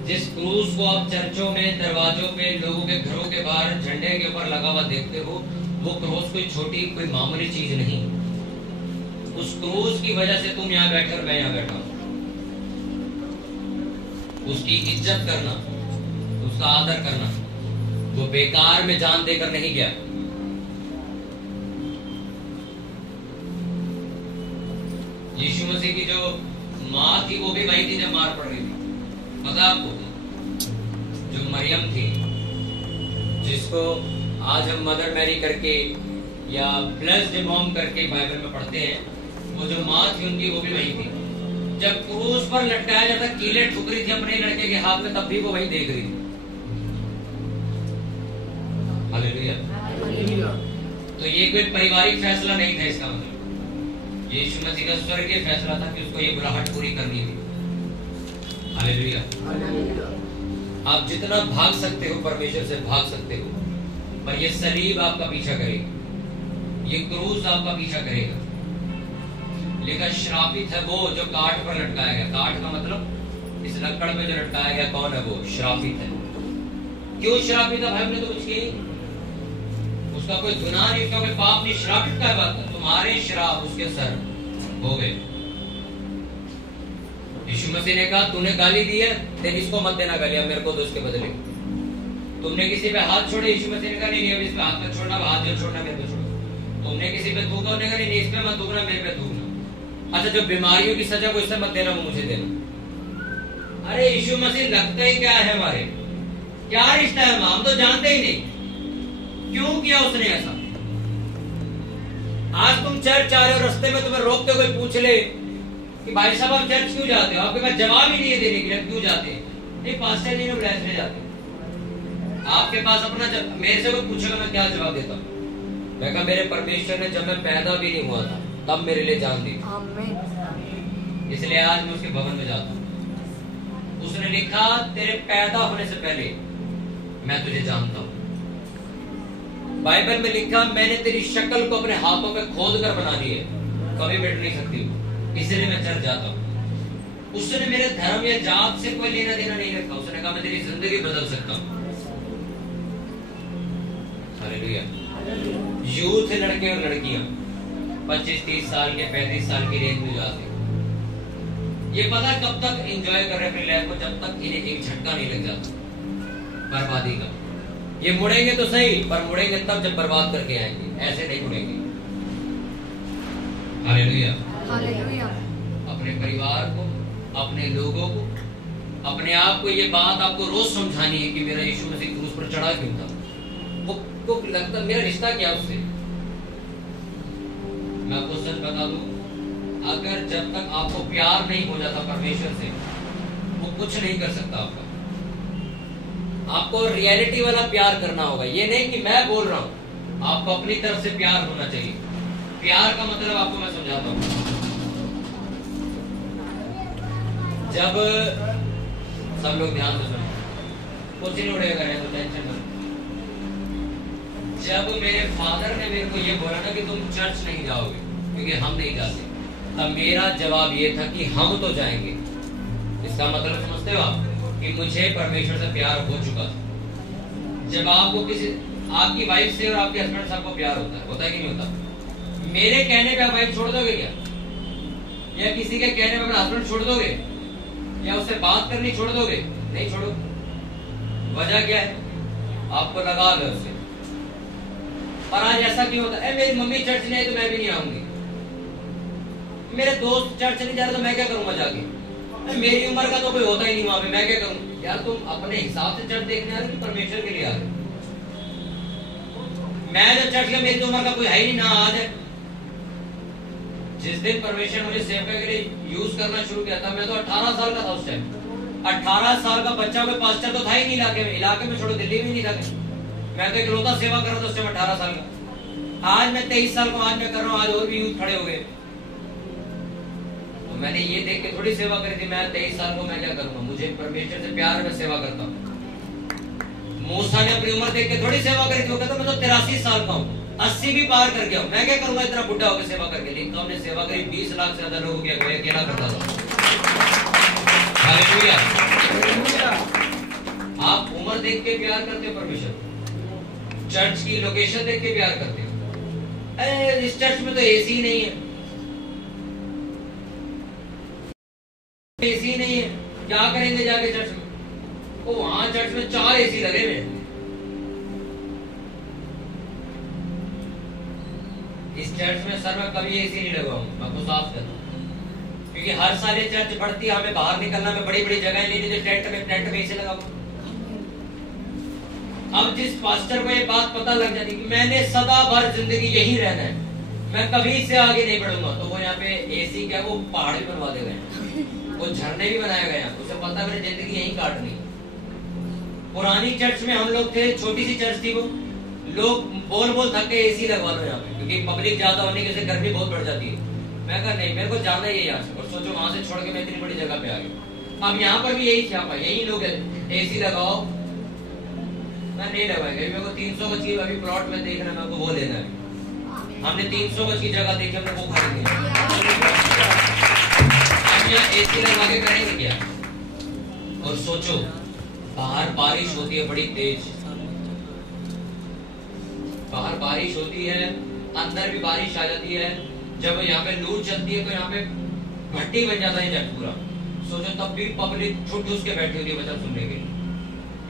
जिस क्रूस को आप चर्चों में, दरवाजों पे, लोगों के घरों के बाहर झंडे के ऊपर लगा हुआ देखते हो, वो क्रूस कोई छोटी, कोई मामूली चीज नहीं। उस क्रूस की वजह से तुम यहाँ बैठे और मैं यहाँ बैठा हूं। उसकी इज्जत करना, उसका आदर करना, वो बेकार में जान देकर नहीं गया। यीशु मसीह की जो माँ थी वो भी वही थी जब मार पड़ रही थी। पता आपको, जो मरियम थी, जिसको आज हम मदर मैरी करके या ब्लेस्ड मॉम करके बाइबल में पढ़ते हैं, वो जो माँ थी उनकी वो भी वही थी। जब क्रूस पर लटकाया जाता, कीले ठुक रही थी अपने लड़के के हाथ में, तब भी वो वही देख रही थी। हालेलुया। तो ये कोई पारिवारिक फैसला नहीं था, इसका मतलब यीशु मसीह का स्वर्गीय फैसला था कि उसको ये बुलाहट पूरी करनी थी। हालेलुया। आप जितना भाग सकते हो परमेश्वर से भाग सकते हो, पर ये सलीब आपका पीछा करेगा, ये क्रूस आपका पीछा करेगा। लेकिन श्रापित है वो जो काठ पर लटकाया गया। काठ का मतलब इस लकड़ में जो लटकाया गया, कौन है वो? श्रापित है। क्यों श्रापित है भाई? हमने तो कुछ किया, उसका कोई गुनाह नहीं, उसका कोई पाप नहीं। श्रापित का बात है, तुम्हारे श्राप उसके सर हो गए। यीशु मसीह ने कहा तूने गाली दी है, तेरे इसको मत देना गाली, मेरे को दो उसके बदले। तुमने किसी पे हाथ छोड़े, यीशु मसीह ने कहा नहीं अब इस पे हाथ मत छोड़ना, हाथ जो छोड़ना मेरे पे छोड़ो। तुमने किसी पे थूका, उन्होंने कहा नहीं इस पे मत थूकना, मेरे पे थूकना। अच्छा, जो बीमारियों की सजा को इससे मत देना, वो मुझे देना। अरे यीशु मसीह लगता ही क्या है हमारे? क्या रिश्ता है? हम तो जानते ही नहीं क्यों किया उसने ऐसा। आज तुम चर्च आ रहे हो, रास्ते में तुम्हें रोकते कोई पूछ ले कि भाई साहब आप चर्च क्यों जाते हो, आपके पास जवाब ही नहीं है देने के लिए क्यों जाते हैं। नहीं, पास्टर जी ने बुलाया इसलिए जाते हैं। आपके पास अपना मेरे से कोई पूछेगा मैं क्या जवाब देता हूँ? मैं कहा मेरे परमेश्वर ने जब मैं पैदा भी नहीं हुआ था तब मेरे लिए जान दी, इसलिए आज मैं उसके भवन में जाता हूँ। उसने लिखा तेरे पैदा होने से पहले मैं तुझे जानता हूँ। बाइबल में लिखा मैंने तेरी शक्ल को अपने हाथों में खोद कर बना दी है, कभी मिट नहीं सकती, इसलिए मैं चर्च जाता हूँ। उसने मेरे धर्म या जात से कोई लेना देना नहीं रखा। उसने कहा मैं तेरी जिंदगी बदल सकता हूँ। हालेलुया। यूथ लड़के और लड़कियां 25-30 साल के 35 साल की रेंज में जाते, ये पता कब तक एंजॉय कर रहे अपनी लाइफ को, जब तक इन्हें एक झटका नहीं लग जाता बर्बादी का। ये मुड़ेंगे तो सही, पर मुड़ेंगे तब जब बर्बाद करके आएंगे, ऐसे नहीं मुड़ेंगे। हालेलुया। हालेलुया। अपने परिवार को, अपने लोगों को, अपने आप को ये बात आपको रोज समझानी है कि मेरा यीशु मसीह क्रूस पर चढ़ा क्यों था। वो लगता मेरा रिश्ता क्या उससे। मैं आपको सच बता दूं, अगर जब तक आपको प्यार नहीं हो जाता परमेश्वर से, वो कुछ नहीं कर सकता आपका। आपको रियलिटी वाला प्यार करना होगा। ये नहीं कि मैं बोल रहा हूं, आपको अपनी तरफ से प्यार होना चाहिए। प्यार का मतलब आपको मैं समझाता हूं। जब सब लोग ध्यान से सुनो, कुछ नहीं उड़ेगा, तो टेंशन मत। जब मेरे फादर ने मेरे को ये बोला ना कि तुम चर्च नहीं जाओगे क्योंकि हम नहीं जाते, तब मेरा जवाब ये था कि हम तो जाएंगे। इसका मतलब समझते हो आप कि मुझे परमेश्वर से प्यार हो चुका था। जब आपको किसी, आपकी वाइफ से और आपके हस्बैंड से आपको प्यार होता है कि नहीं होता? मेरे कहने पे आप वाइफ छोड़ दोगे क्या? या किसी के कहने पे अपना हस्बैंड छोड़ दोगे? या उससे बात करनी छोड़ दोगे? नहीं छोड़ो। वजह क्या है? आपको लगा है उससे। पर आज ऐसा क्यों होता है? मेरी मम्मी चर्च नहीं आई तो मैं भी नहीं आऊंगी, मेरे दोस्त चर्च नहीं जा रहे तो मैं क्या करूंगा जाके, मेरी उम्र का तो कोई होता ही नहीं वहां पे, मैं क्या करूं? यार तुम अपने हिसाब से चर्च देखने आ रहे हो, परमेश्वर के लिए आ रहे हो। मैं जब चर्च गया मेरी तो उम्र का कोई है ही नहीं, ना आज है। जिस दिन परमेश्वर मुझे सेवका के लिए यूज करना शुरू किया था, मैं तो 18 साल का था उस टाइम। 18 साल का बच्चा, कोई पास्टर तो था ही नहीं इलाके में छोड़ो, दिल्ली में नहीं था। मैं तो इकलौता सेवा कर रहा था उस टाइम 18 साल का। आज मैं 23 साल का, आज मैं कर रहा हूँ। आज और भी यूथ खड़े हो गए। तो मैंने ये देख के थोड़ी सेवा करी थी, मैं 23 साल को मैं क्या करूंगा? मुझे परमेश्वर से प्यार, मैं सेवा करता हूँ। मूसा ने अपनी उम्र देख के थोड़ी सेवा करी थी, वो कहता मैं तो 83 साल का हूँ, 80 भी पार कर गया हूँ, मैं क्या करूंगा इतना बुढ़ा होकर सेवा करके। लेकिन तो हमने सेवा करी 20 लाख से ज्यादा लोगों की, अकेला करता था। हालेलुया। आप उम्र देख के प्यार करते हो परमेश्वर, चर्च की लोकेशन देख के प्यार करते हो। अरे इस चर्च में तो एसी नहीं है, एसी नहीं है, क्या करेंगे जाके चर्च में? ओ वहां चर्च में 4 एसी लगे हुए। इस चर्च में सर मैं कभी एसी नहीं लगाऊं, मैं आपको साफ कहता हूं। क्योंकि हर साल ये चर्च बढ़ती है, हमें बाहर निकलना में बड़ी बड़ी जगह लेनी थी, टेंट में एसी लगाऊं। अब जिस पास्टर को ये बात पता लग जाती कि मैंने सदा भर जिंदगी यही रहना है, मैं कभी इससे आगे नहीं बढ़ूंगा, तो वो यहाँ पे एसी क्या, वो पहाड़ भी बनवा दे गए, वो झरने भी बनाए गए। उसे पता मेरी जिंदगी यही काटनी। पुरानी चर्च में हम लोग थे, छोटी सी चर्च थी वो, लोग बोल बोल थक के एसी लगवा लो यहाँ पे, क्योंकि पब्लिक ज्यादा होने की वजह से गर्मी बहुत बढ़ जाती है। मैं कहा नहीं, मेरे को जाना ही है यहाँ से। और सोचो वहां से छोड़ के मैं इतनी बड़ी जगह पे आ गया। अब यहाँ पर भी यही छापा, यही लोग एसी लगाओ, मैं नहीं लगाएंगे। मेरे को 300 गज की अभी प्लॉट में देख रहा, मेरे को वो लेना है। हमने 300 गज की जगह देखी, हमने वो खरीदी। हम यहाँ एसी लगा के करेंगे क्या? और सोचो बाहर बारिश होती है बड़ी तेज, बाहर बारिश होती है, अंदर भी बारिश आ जाती है। जब यहाँ पे लू चलती है तो यहाँ पे भट्टी बन जाता है जट पूरा। सोचो तब भी पब्लिक छुट ठूस के बैठी होती है वचन सुनने के लिए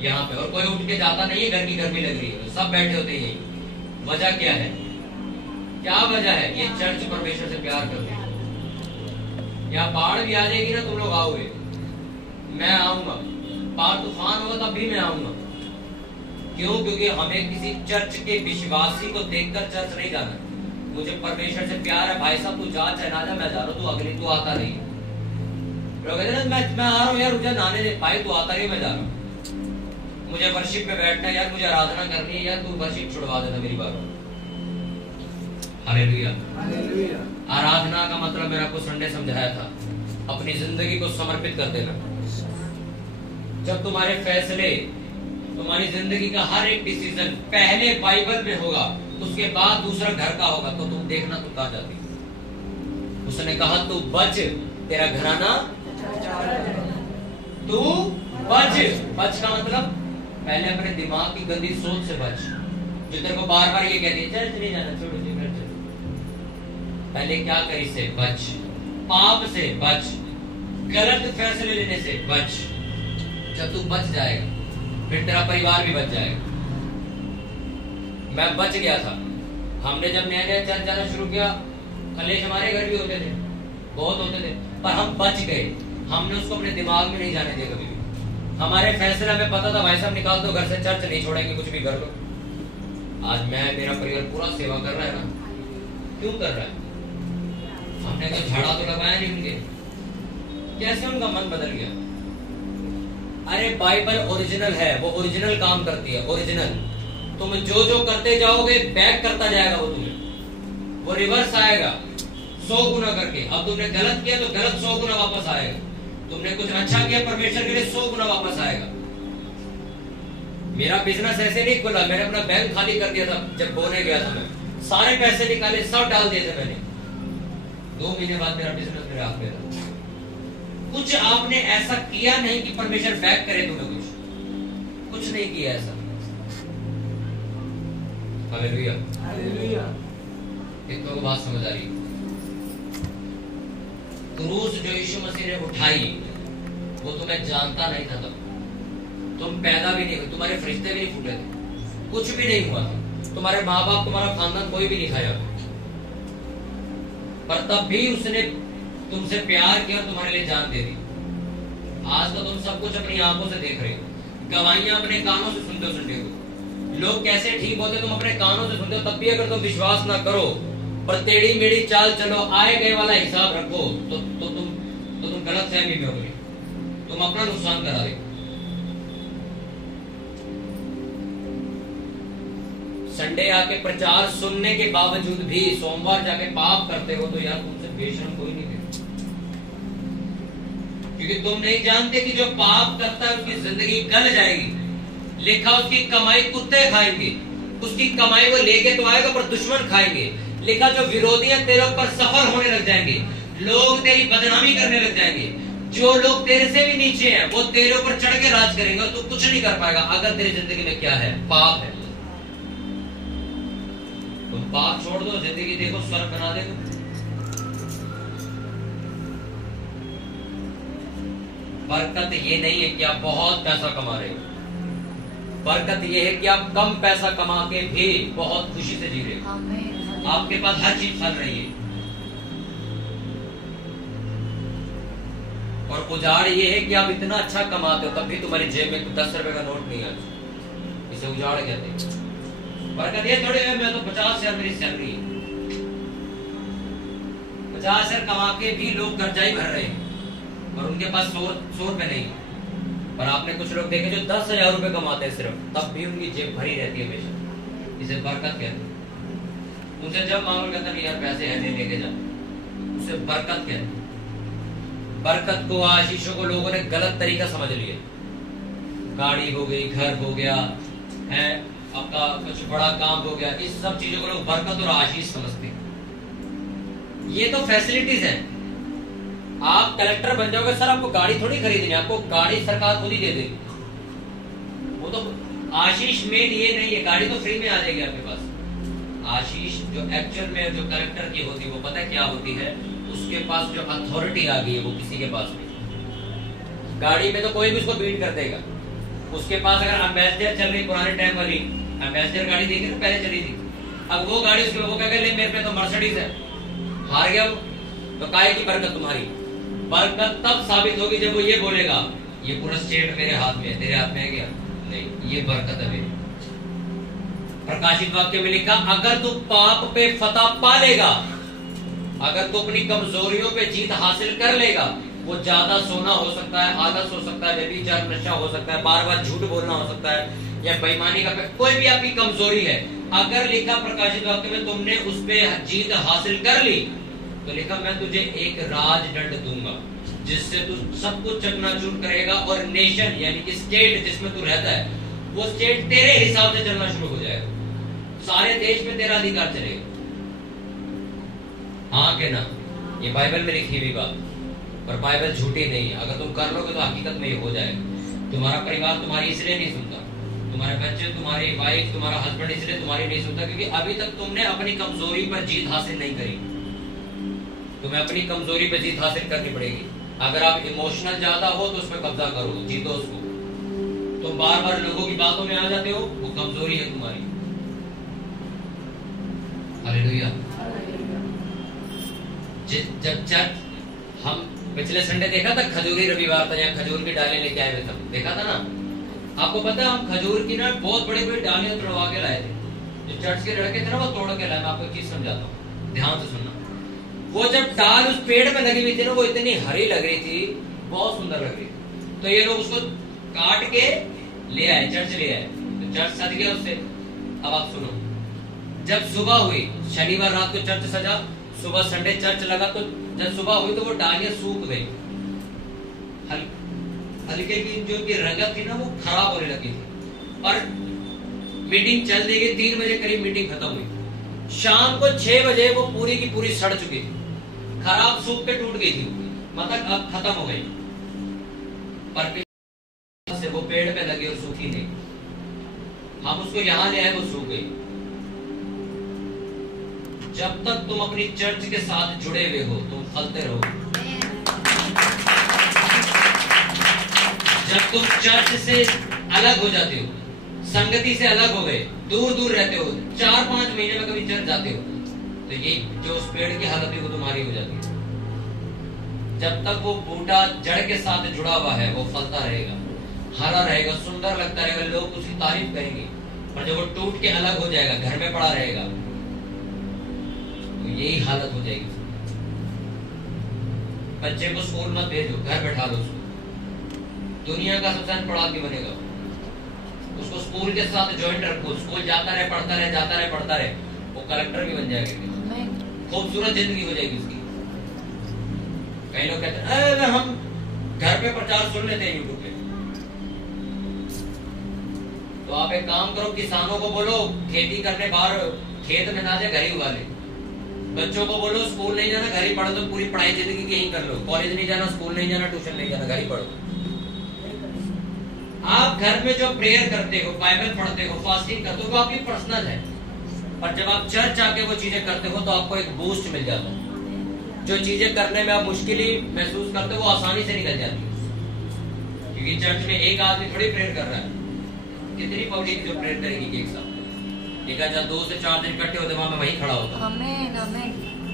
यहाँ पे, और कोई उठ के जाता नहीं है। घर की गर्मी लग रही है, सब बैठे होते हैं। वजह क्या है? क्या वजह है? ये चर्च परमेश्वर से प्यार करते हैं। यहाँ बाढ़ भी आ जाएगी ना, तुम लोग आओगे, मैं आऊंगा। बाढ़ तूफान होगा तब भी मैं आऊंगा। क्यों? क्योंकि हमें किसी चर्च के विश्वासी को देखकर चर्च नहीं जाना। मुझे परमेश्वर से प्यार है। भाई साहब तू जा चाहे ना जा, मैं जा रहा हूँ, तू अगली तू आता नहीं। मैं आ रहा हूँ यार, मुझे नहाने दे। भाई तू आता नहीं, मैं जा रहा हूँ, मुझे वर्शिप में बैठना है यार, मुझे आराधना करनी है यार, तू वर्शिप छुड़वा देना मेरी बात। हालेलुया। आराधना का मतलब मैंने आपको संडे समझाया था, अपनी जिंदगी को समर्पित कर देना। जब तुम्हारे फैसले, तुम्हारी जिंदगी का हर एक डिसीजन पहले बाइबल में होगा, उसके बाद दूसरा घर का होगा, तो तुम देखना तू कहां जाती। उसने कहा तू बच, तेरा घराना तू बच। बच का मतलब पहले अपने दिमाग की गंदी सोच से बच। जो तेरे को बार बार ये कहती है चर्च नहीं जाना, छोड़ो जी घर चलो। पहले क्या कर, इससे बच, पाप से बच, गलत फैसले लेने से बच। जब तू बच जाएगा फिर तेरा परिवार भी बच जाएगा। मैं बच गया था। हमने जब नया नया चर्च जाना शुरू किया, कलेश हमारे घर भी होते थे, बहुत होते थे, पर हम बच गए। हमने उसको अपने दिमाग में नहीं जाने दिया कभी भी। हमारे फैसले हमें पता था, भाई साहब निकाल दो घर से, चर्च नहीं छोड़ेंगे, कुछ भी कर लो। आज मैं, मेरा परिवार पूरा सेवा कर रहा है ना। क्यों कर रहा है? हमने तो झाड़ा तो लगाया नहीं उनके। कैसे उनका मन बदल गया? अरे बाइबल ओरिजिनल है, वो ओरिजिनल काम करती है, ओरिजिनल। तुम जो जो करते जाओगे बैक करता जाएगा वो तुम्हें, वो रिवर्स आएगा 100 गुना करके। अब तुमने गलत किया तो गलत 100 गुना वापस आएगा। तुमने कुछ अच्छा किया परमेश्वर के लिए 100 गुना वापस आएगा। मेरा बिजनेस ऐसे नहीं खुला, मैंने अपना बैंक खाली कर दिया था जब बोने गया था। मैं सारे पैसे निकाले, सब डाल दिए थे मैंने। 2 महीने बाद मेरा बिजनेस मेरे हाथ में था। कुछ आपने ऐसा किया नहीं कि परमेश्वर बैक करे तुम्हें, कुछ नहीं किया ऐसा। Hallelujah, hallelujah. कितनों को बात समझ आ रही? क्रूस जो यीशु मसीह ने उठाई वो तुम्हें जानता नहीं था तब। तुम पैदा भी नहीं हुए, तुम्हारे फरिश्ते भी नहीं फूटे थे, कुछ भी नहीं हुआ था, तुम्हारे माँ बाप, तुम्हारा खानदान कोई भी नहीं खाया, पर तब भी उसने तुमसे प्यार किया और तुम्हारे लिए जान दे दी। आज तो तुम सब कुछ अपनी आंखों से देख रहे हो, गवाहियां अपने कानों से सुनते हो, लोग कैसे ठीक होते तुम अपने कानों से सुनते हो। तब भी अगर तुम विश्वास ना करो पर टेढ़ी मेढ़ी चाल चलो, आए गए वाला हिसाब रखो, तो तुम गलत फहमी में होगे, तुम अपना नुकसान करा दे। संडे आके प्रचार सुनने के बावजूद भी सोमवार जाके पाप करते हो तो यार तुमसे बेशरम कोई नहीं है। क्योंकि तुम नहीं जानते कि जो पाप करता है उसकी जिंदगी गल जाएगी। लिखा उसकी कमाई कुत्ते खाएंगे, उसकी कमाई वो लेके तो आएगा पर दुश्मन खाएंगे। लिखा जो विरोधी है तेरे ऊपर सफल होने लग जाएंगे, लोग तेरी बदनामी करने लग जाएंगे। जो लोग तेरे से भी नीचे हैं वो तेरे ऊपर चढ़ के राज करेंगे और तू कुछ नहीं कर पाएगा अगर तेरी जिंदगी में क्या है, पाप है। तुम पाप छोड़ दो, जिंदगी देखो स्वर्ग बना देगा। बरकत ये नहीं है कि आप बहुत पैसा कमा रहे हो, बरकत ये है कि आप कम पैसा कमा के भी बहुत खुशी से जी रहे हो, आपके पास हर चीज चल रही है। और उजाड़ ये है कि आप इतना अच्छा कमाते हो तब भी तुम्हारी जेब में 10 रुपए का नोट नहीं है। इसे उजाड़ कहते हैं। बरकत ये थोड़ी है मैं तो 50,000 मेरी सैलरी है, 50,000 कमा के भी लोग कर्जा ही भर रहे हैं और उनके पास 100 रुपए नहीं। पर आपने कुछ लोग देखे जो 10,000 रुपए कमाते हैं सिर्फ, तब भी उनकी जेब भरी रहती है हमेशा। इसे बरकत कहते हैं। उनसे जब मांगो कहता नहीं यार पैसे है नहीं लेके जा, उसे बरकत कहते हैं। बरकत को, आशीषों को लोगों ने गलत तरीका समझ लिया। गाड़ी हो गई, घर हो गया है, आपका कुछ बड़ा काम हो गया, इस सब चीजों को लोग बरकत और आशीष समझते हैं। ये तो फैसिलिटीज हैं। आप कलेक्टर बन जाओगे, सर आपको गाड़ी थोड़ी खरीदनी है, आपको गाड़ी सरकार खुद ही दे देगी। वो तो आशीष मेन ये नहीं है, गाड़ी तो फ्री में आ जाएगी आपके पास। आशीष जो एक्चुअल में जो कलेक्टर की होती है वो पता है क्या होती है, उसके पास जो अथॉरिटी आ गई है वो किसी के पास नहीं। गाड़ी में तो कोई भी उसको बीट कर देगा। उसके पास अगर एम्बेसडर चल रही पुराने टाइम वाली एम्बेसडर गाड़ी देखी ना, पहले चली थी, अब वो गाड़ी उसके वो क्या ले मेरे पे तो मर्सिडीज है, हार गया वो, तो काहे की बरकत तुम्हारी। बरकत तब साबित होगी जब वो ये बोलेगा ये पूरा स्टेट मेरे हाथ में है, तेरे हाथ में है क्या? नहीं, ये बरकत है मेरी। प्रकाशित वाक्य में लिखा अगर तू पाप पे फतह पा लेगा, अगर तू अपनी कमजोरियों पे जीत हासिल कर लेगा, वो ज्यादा सोना हो सकता है, आलस हो सकता है, व्यभिचार, नशा हो सकता है, बार बार झूठ बोलना हो सकता है, या बेईमानी का कोई भी आपकी कमजोरी है, अगर लिखा प्रकाशित वाक्य में तुमने उस पे जीत हासिल कर ली तो लिखा मैं तुझे एक राजदंड दूंगा जिससे तू सब कुछ चकनाचूर करेगा और नेशन यानी कि स्टेट जिसमें तू रहता है वो स्टेट तेरे हिसाब से चलना शुरू हो जाएगा। सारे देश में तेरा अधिकार चलेगा। हाँ के ना, ये बाइबल में लिखी हुई बात, पर बाइबल झूठी नहीं है। अगर तुम कर लोगे तो हकीकत में ये हो जाएगा। तुम्हारा परिवार तुम्हारी इसलिए नहीं सुनता, तुम्हारे बच्चे, तुम्हारी वाइफ, तुम्हारा हस्बैंड इसलिए तुम्हारी नहीं सुनता क्योंकि अभी तक तुमने अपनी कमजोरी पर जीत हासिल नहीं करी। तुम्हें अपनी कमजोरी पर जीत हासिल करनी पड़ेगी। अगर आप इमोशनल ज्यादा हो तो उसमें कब्जा करो, जीतो उसको। तुम बार बार लोगों की बातों में आ जाते हो, वो कमजोरी है तुम्हारी। हालेलुया। जब चर्च, हम पिछले संडे देखा था खजूरी रविवार था, यहाँ खजूर की डालें लेके आए थे, देखा था ना। आपको पता है हम खजूर की ना बहुत बड़ी बड़ी डालियां तोड़वा के लाए थे। जो चर्च के लड़के थे ना वो तोड़ के लाए। मैं आपको एक चीज समझाता हूँ, ध्यान से सुनना। वो जब डाल उस पेड़ में लगी हुई थी ना, वो इतनी हरी लग रही थी, बहुत सुंदर लग रही थी। तो ये लोग उसको काट के ले आए, चर्च ले आए, तो चर्च सज गया उससे। अब आप सुनो, जब सुबह हुई, शनिवार रात को चर्च सजा, सुबह संडे चर्च लगा, तो जब सुबह हुई तो वो डालियां सूख गई, हल्के की जो की रंगत थी ना वो खराब होने लगी थी। और मीटिंग चल रही गई, 3 बजे करीब मीटिंग खत्म हुई। शाम को 6 बजे वो पूरी की पूरी सड़ चुकी थी, खराब सूख के टूट गई थी, मतलब अब खत्म हो गई। पर से वो पेड़ पे लगी और सूखी नहीं। हम उसको यहां ले आए, वो सूख गई। जब तक तुम अपनी चर्च के साथ जुड़े हुए हो तुम फलते रहो। जब तुम चर्च से अलग हो जाते हो, संगति से अलग हो गए, दूर दूर रहते हो, 4-5 महीने में कभी चर्च जाते हो, तो ये जो उस पेड़ की हालत है वो तुम्हारी हो जाती है। जब तक वो बूटा जड़ के साथ जुड़ा हुआ है वो फलता रहेगा, हरा रहेगा, सुंदर लगता रहेगा, लोग उसकी तारीफ करेंगे। और जब वो टूट के अलग हो जाएगा, घर में पड़ा रहेगा, तो यही हालत हो जाएगी। बच्चे को स्कूल मत भेजो, घर बैठा लो उसको। दुनिया का सबसे पढ़ा के बनेगा, उसको स्कूल के साथ ज्वाइंट रखो, स्कूल जाता रहे, पढ़ता रहे, जाता रहे, पढ़ता रहे, वो कलेक्टर भी बन जाएगा, खूबसूरत जिंदगी हो जाएगी उसकी। कई लोग कहते हैं हम घर पे प्रचार सुन लेते हैं यूट्यूब पे। तो आप एक काम करो, किसानों को बोलो खेती करने बाहर खेत में ना जाए, घर ही उगा ले। बच्चों को बोलो स्कूल नहीं जाना, घर ही पढ़ो, तो पूरी पढ़ाई जिंदगी की यही कर लो। कॉलेज नहीं जाना, स्कूल नहीं जाना, ट्यूशन नहीं जाना, घर ही पढ़ो। आप घर में जो प्रेयर करते हो, बाइबल पढ़ते हो, फास्टिंग करते हो, वो आपकी पर्सनल है। और जब आप चर्च आके वो चीजें करते हो तो आपको एक बूस्ट मिल जाता है। जो चीजें करने में आप मुश्किल महसूस करते हो वो आसानी से निकल जाती है, क्योंकि चर्च में एक आदमी थोड़ी प्रेयर कर रहा है, कितनी पब्लिक जो प्रेयर करेगी एक साथ। एक आजा 2 से 4 दिन इकट्ठे होते वहां मैं वहीं खड़ा होता। आमीन आमीन।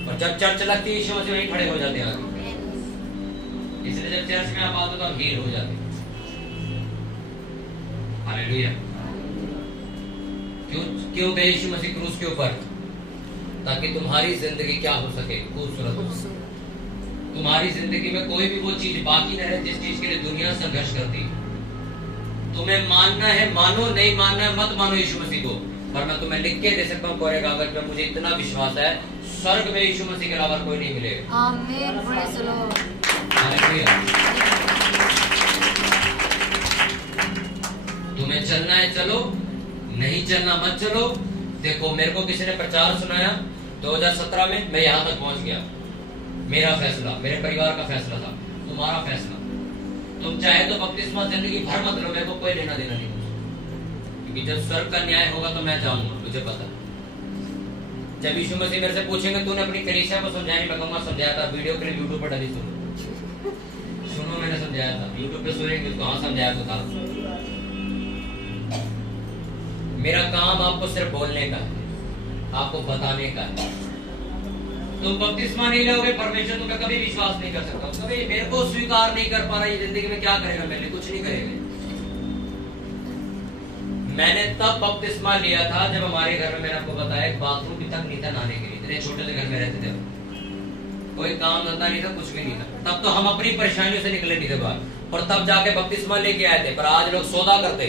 और जब चर्च लगती है यीशु मसीह वहीं खड़े हो जाते हैं आगे। इसलिए जब चर्च में आप आते हो तो आप हील हो जाते हैं। हालेलुया। क्यों गए यीशु मसीह क्रूस के ऊपर? ताकि तुम्हारी जिंदगी क्या हो सके, खूबसूरत हो सके। तुम्हारी जिंदगी में कोई भी वो चीज बाकी न रहे जिस चीज के लिए दुनिया संघर्ष करती है। तुम्हें मानना है मानो, नहीं मानना है मत मानो यीशु मसीह को। पर मैं तुम्हें लिख के दे सकता हूँ कोरे कागज में, मुझे इतना विश्वास है स्वर्ग में यीशु मसीह के अलावा कोई नहीं मिलेगा। आमीन, प्रेज़ द लॉर्ड। हालेलुया। तुम्हें चलना है चलो, नहीं चलना मत चलो। देखो मेरे को किसी ने प्रचार सुनाया 2017 में, मैं यहाँ तक पहुंच गया। मेरा फैसला, मेरे परिवार का फैसला था, तुम्हारा फैसला। तुम चाहे तो बपतिस्मा जिंदगी भर मत लो, मेरे को कोई लेना देना नहीं, क्योंकि जब स्वर्ग का न्याय होगा तो मैं जाऊंगा, मुझे पता। जब यीशु मसीह मेरे से पूछेंगे तूने अपनी कलीसिया को समझाने, मैं कहूंगा समझाया था, वीडियो के लिए यूट्यूब पर डाली सुनो मैंने समझाया था। यूट्यूब पे सुनेंगे तो कहाँ समझाया तो था। मेरा काम आपको सिर्फ बोलने का है, आपको बताने का है। तुम बपतिस्मा नहीं लोगे, परमेश्वर तुम्हें कभी विश्वास नहीं कर सकता। कभी मेरे को स्वीकार नहीं कर पा रहा, ये जिंदगी में क्या करेगा मेरे लिए? कुछ नहीं करेगा। मैंने तब बपतिस्मा लिया था जब हमारे घर में, मैंने आपको बताया, बाथरूम भी तक नहीं था नहाने के लिए। इतने छोटे से घर में रहते थे, कोई काम धंधा नहीं था, कुछ भी नहीं था। तब तो हम अपनी परेशानियों से निकले नहीं थे बाहर, और तब जाके बपतिस्मा लेके आए थे। पर आज लोग सौदा करते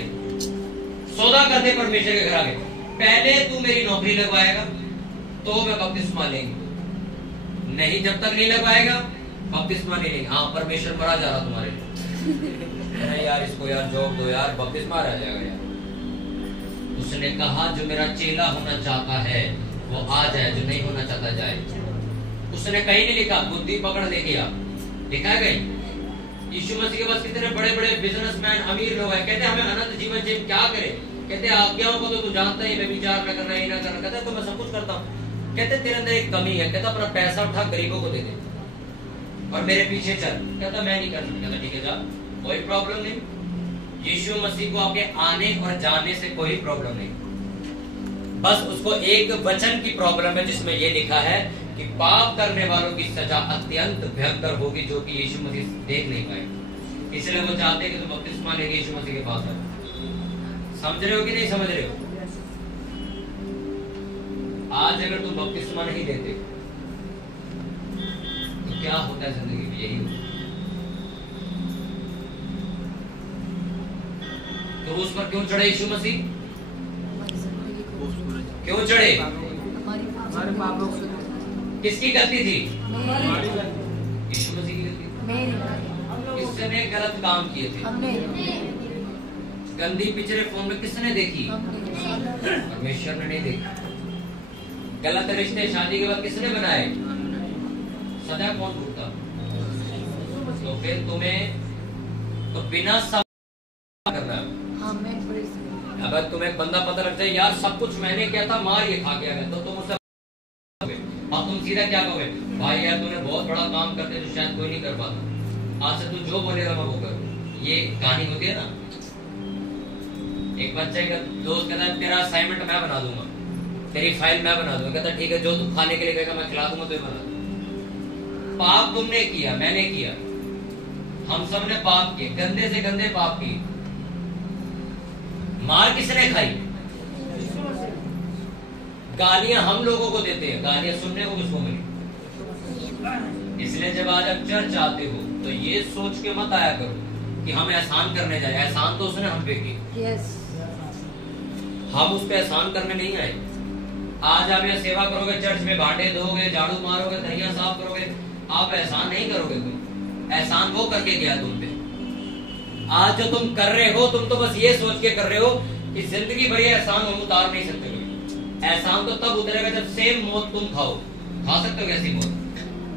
परमेश्वर के घर आगे। पहले तू मेरी नौकरी लगवाएगा तो मैं बपतिस्मा लेंगे, नहीं जब तक नहीं लगवाएगा बपतिस्मा नहीं लेंगे। हाँ, परमेश्वर मरा जा रहा तुम्हारे लिए, यार इसको यार जॉब दो यार, बपतिस्मा रह जाएगा यार। उसने कहा जो मेरा चेला होना चाहता है वो आ जाए, जो नहीं होना चाहता जाए। उसने कहीं नहीं लिखा बुद्धि पकड़ ले गया, लिखा है कहीं? यीशु मसीह के पास कितने बड़े बड़े बिजनेसमैन, अमीर लोग हैं, कहते हैं हमें अनंत जीवन चाहिए, क्या करें? कहते आज्ञाओं को तो तू जानता ही, व्यभिचार न करना, ये ना करना। कहता तो मैं सब कुछ करता हूँ। कहते तेरे अंदर एक कमी है। कहता अपना पैसा उठा गरीबों को दे दे और मेरे पीछे चल। कहता मैं नहीं कर सकता। कहता ठीक है जा, कोई प्रॉब्लम नहीं। यीशु मसीह को आपके आने और जाने से कोई प्रॉब्लम नहीं, बस उसको एक वचन की प्रॉब्लम है जिसमें ये लिखा है कि पाप करने वालों की सजा अत्यंत भयंकर होगी, जो कि यीशु मसीह देख नहीं पाए। इसलिए वो चाहते हैं कि तुम बपतिस्मा लेके यीशु मसीह के पास आओ। समझ रहे हो कि नहीं समझ रहे हो? आज अगर तुम बपतिस्मा नहीं लेते तो क्या होता है जिंदगी में? यही होता। तो उस पर क्यों चढ़े यीशु मसीह? क्यों चढ़े? किसकी गलती थी? यीशु मसीह की गलती। किसने गलत काम किए थे? गंदी पिक्चरें फोन में किसने देखी? परमेश्वर ने नहीं देखी। गलत रिश्ते शादी के बाद किसने बनाए? सदा कौन भुगता? तो फिर तुम्हें तो बिना सब करना है। अगर तुम्हें एक बंदा पता लगता है यार सब कुछ मैंने किया था, मार ये खा के आ गया, तो तुम उससे और तुम सीधा क्या कहोगे? भाई यार तूने बहुत बड़ा काम करते जो शायद कोई नहीं कर पाता, आज से तू जो बोलेगा मैं वो करूँ। ये कहानी होती है ना। एक बच्चे का दोस्त कहता है तेरा असाइनमेंट मैं बना दूंगा, तेरी फाइल मैं बना दूंगा। कहता ठीक है, जो तू खाने के लिए कहेगा मैं खिला दूंगा, तो बना दूंगा। पाप तुमने किया, मैंने किया, हम सब ने पाप किए, गंदे से गंदे पाप किए। मार किसने खाई? गालियां हम लोगों को देते हैं, गालियां सुनने को किसको मिली? इसलिए जब आज आप चर्च आते हो तो ये सोच के मत आया करो कि हम एहसान करने जाए। एहसान तो उसने हम पे की। हम उस पे एहसान करने नहीं आए। आज आप यहाँ सेवा करोगे, चर्च में भांडे धोगे, झाड़ू मारोगे, दरिया साफ करोगे, आप एहसान नहीं करोगे। तुम एहसान वो करके गया तुम पे। आज जो तुम कर रहे हो, तुम तो बस ये सोच के कर रहे हो कि जिंदगी भर एहसान हम उतार नहीं सकते। एहसान तो तब उतरेगा जब सेम मौत तुम खाओ। खा सकते हो कैसी मौत?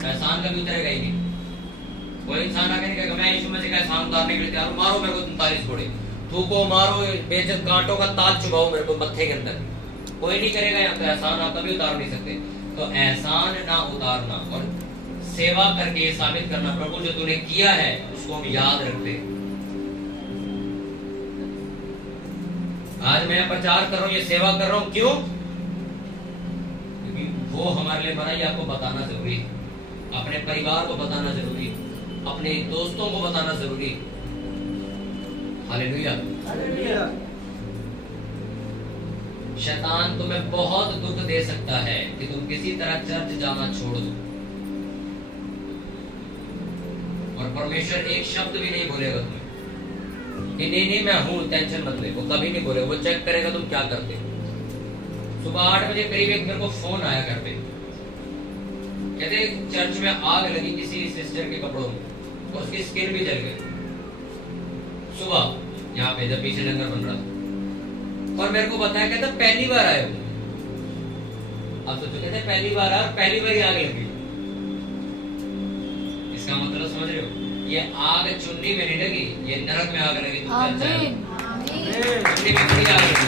एहसान कभी उतरेगा ही नहीं। कोई इंसान आगे नहीं कहेगा मैं यीशु मसीह का एहसान उतारने के लिए तैयार हूं, मारो मेरे को 43 कोड़े, थूको, मारो, बेइज्जत, कांटों का ताज चुभाओ मेरे को मत्थे के अंदर। कोई नहीं करेगा यहाँ पे। एहसान आप कभी उतार नहीं सकते। तो एहसान ना उतारना और सेवा करके ये साबित करना प्रभु जो तूने किया है उसको हम याद रखते। आज मैं प्रचार कर रहा हूँ, ये सेवा कर रहा हूँ, क्यों? क्योंकि वो हमारे लिए बना, ये आपको बताना जरूरी है। अपने परिवार को बताना जरूरी है, अपने दोस्तों को बताना जरूरी है। हालेलुया। शैतान तुम्हें बहुत दुख दे सकता है कि तुम किसी तरह चर्च जाना छोड़ दो, और परमेश्वर एक शब्द भी नहीं बोलेगा तुम्हें कि नहीं मैं हूं, टेंशन मत ले। वो कभी नहीं बोलेगा। वो चेक करेगा तुम क्या करते। सुबह 8 बजे करीब एक मेरे को फोन आया घर पे, कहते चर्च में आग लगी किसी सिस्टर के कपड़ों में और उसकी स्किन भी जल गई। सुबह यहाँ पे जब पीछे लंगर बन रहा था, और मेरे को बताया कहता पहली बार आए हो। अब सोचो, कहते पहली बार आए और पहली बार ही आग लगी। इसका मतलब समझ रहे हो? ये आग चुन्नी में नहीं लगी, ये नरक में आग लगी। तुम चर्च आए, चुन्नी में नहीं आग लगी।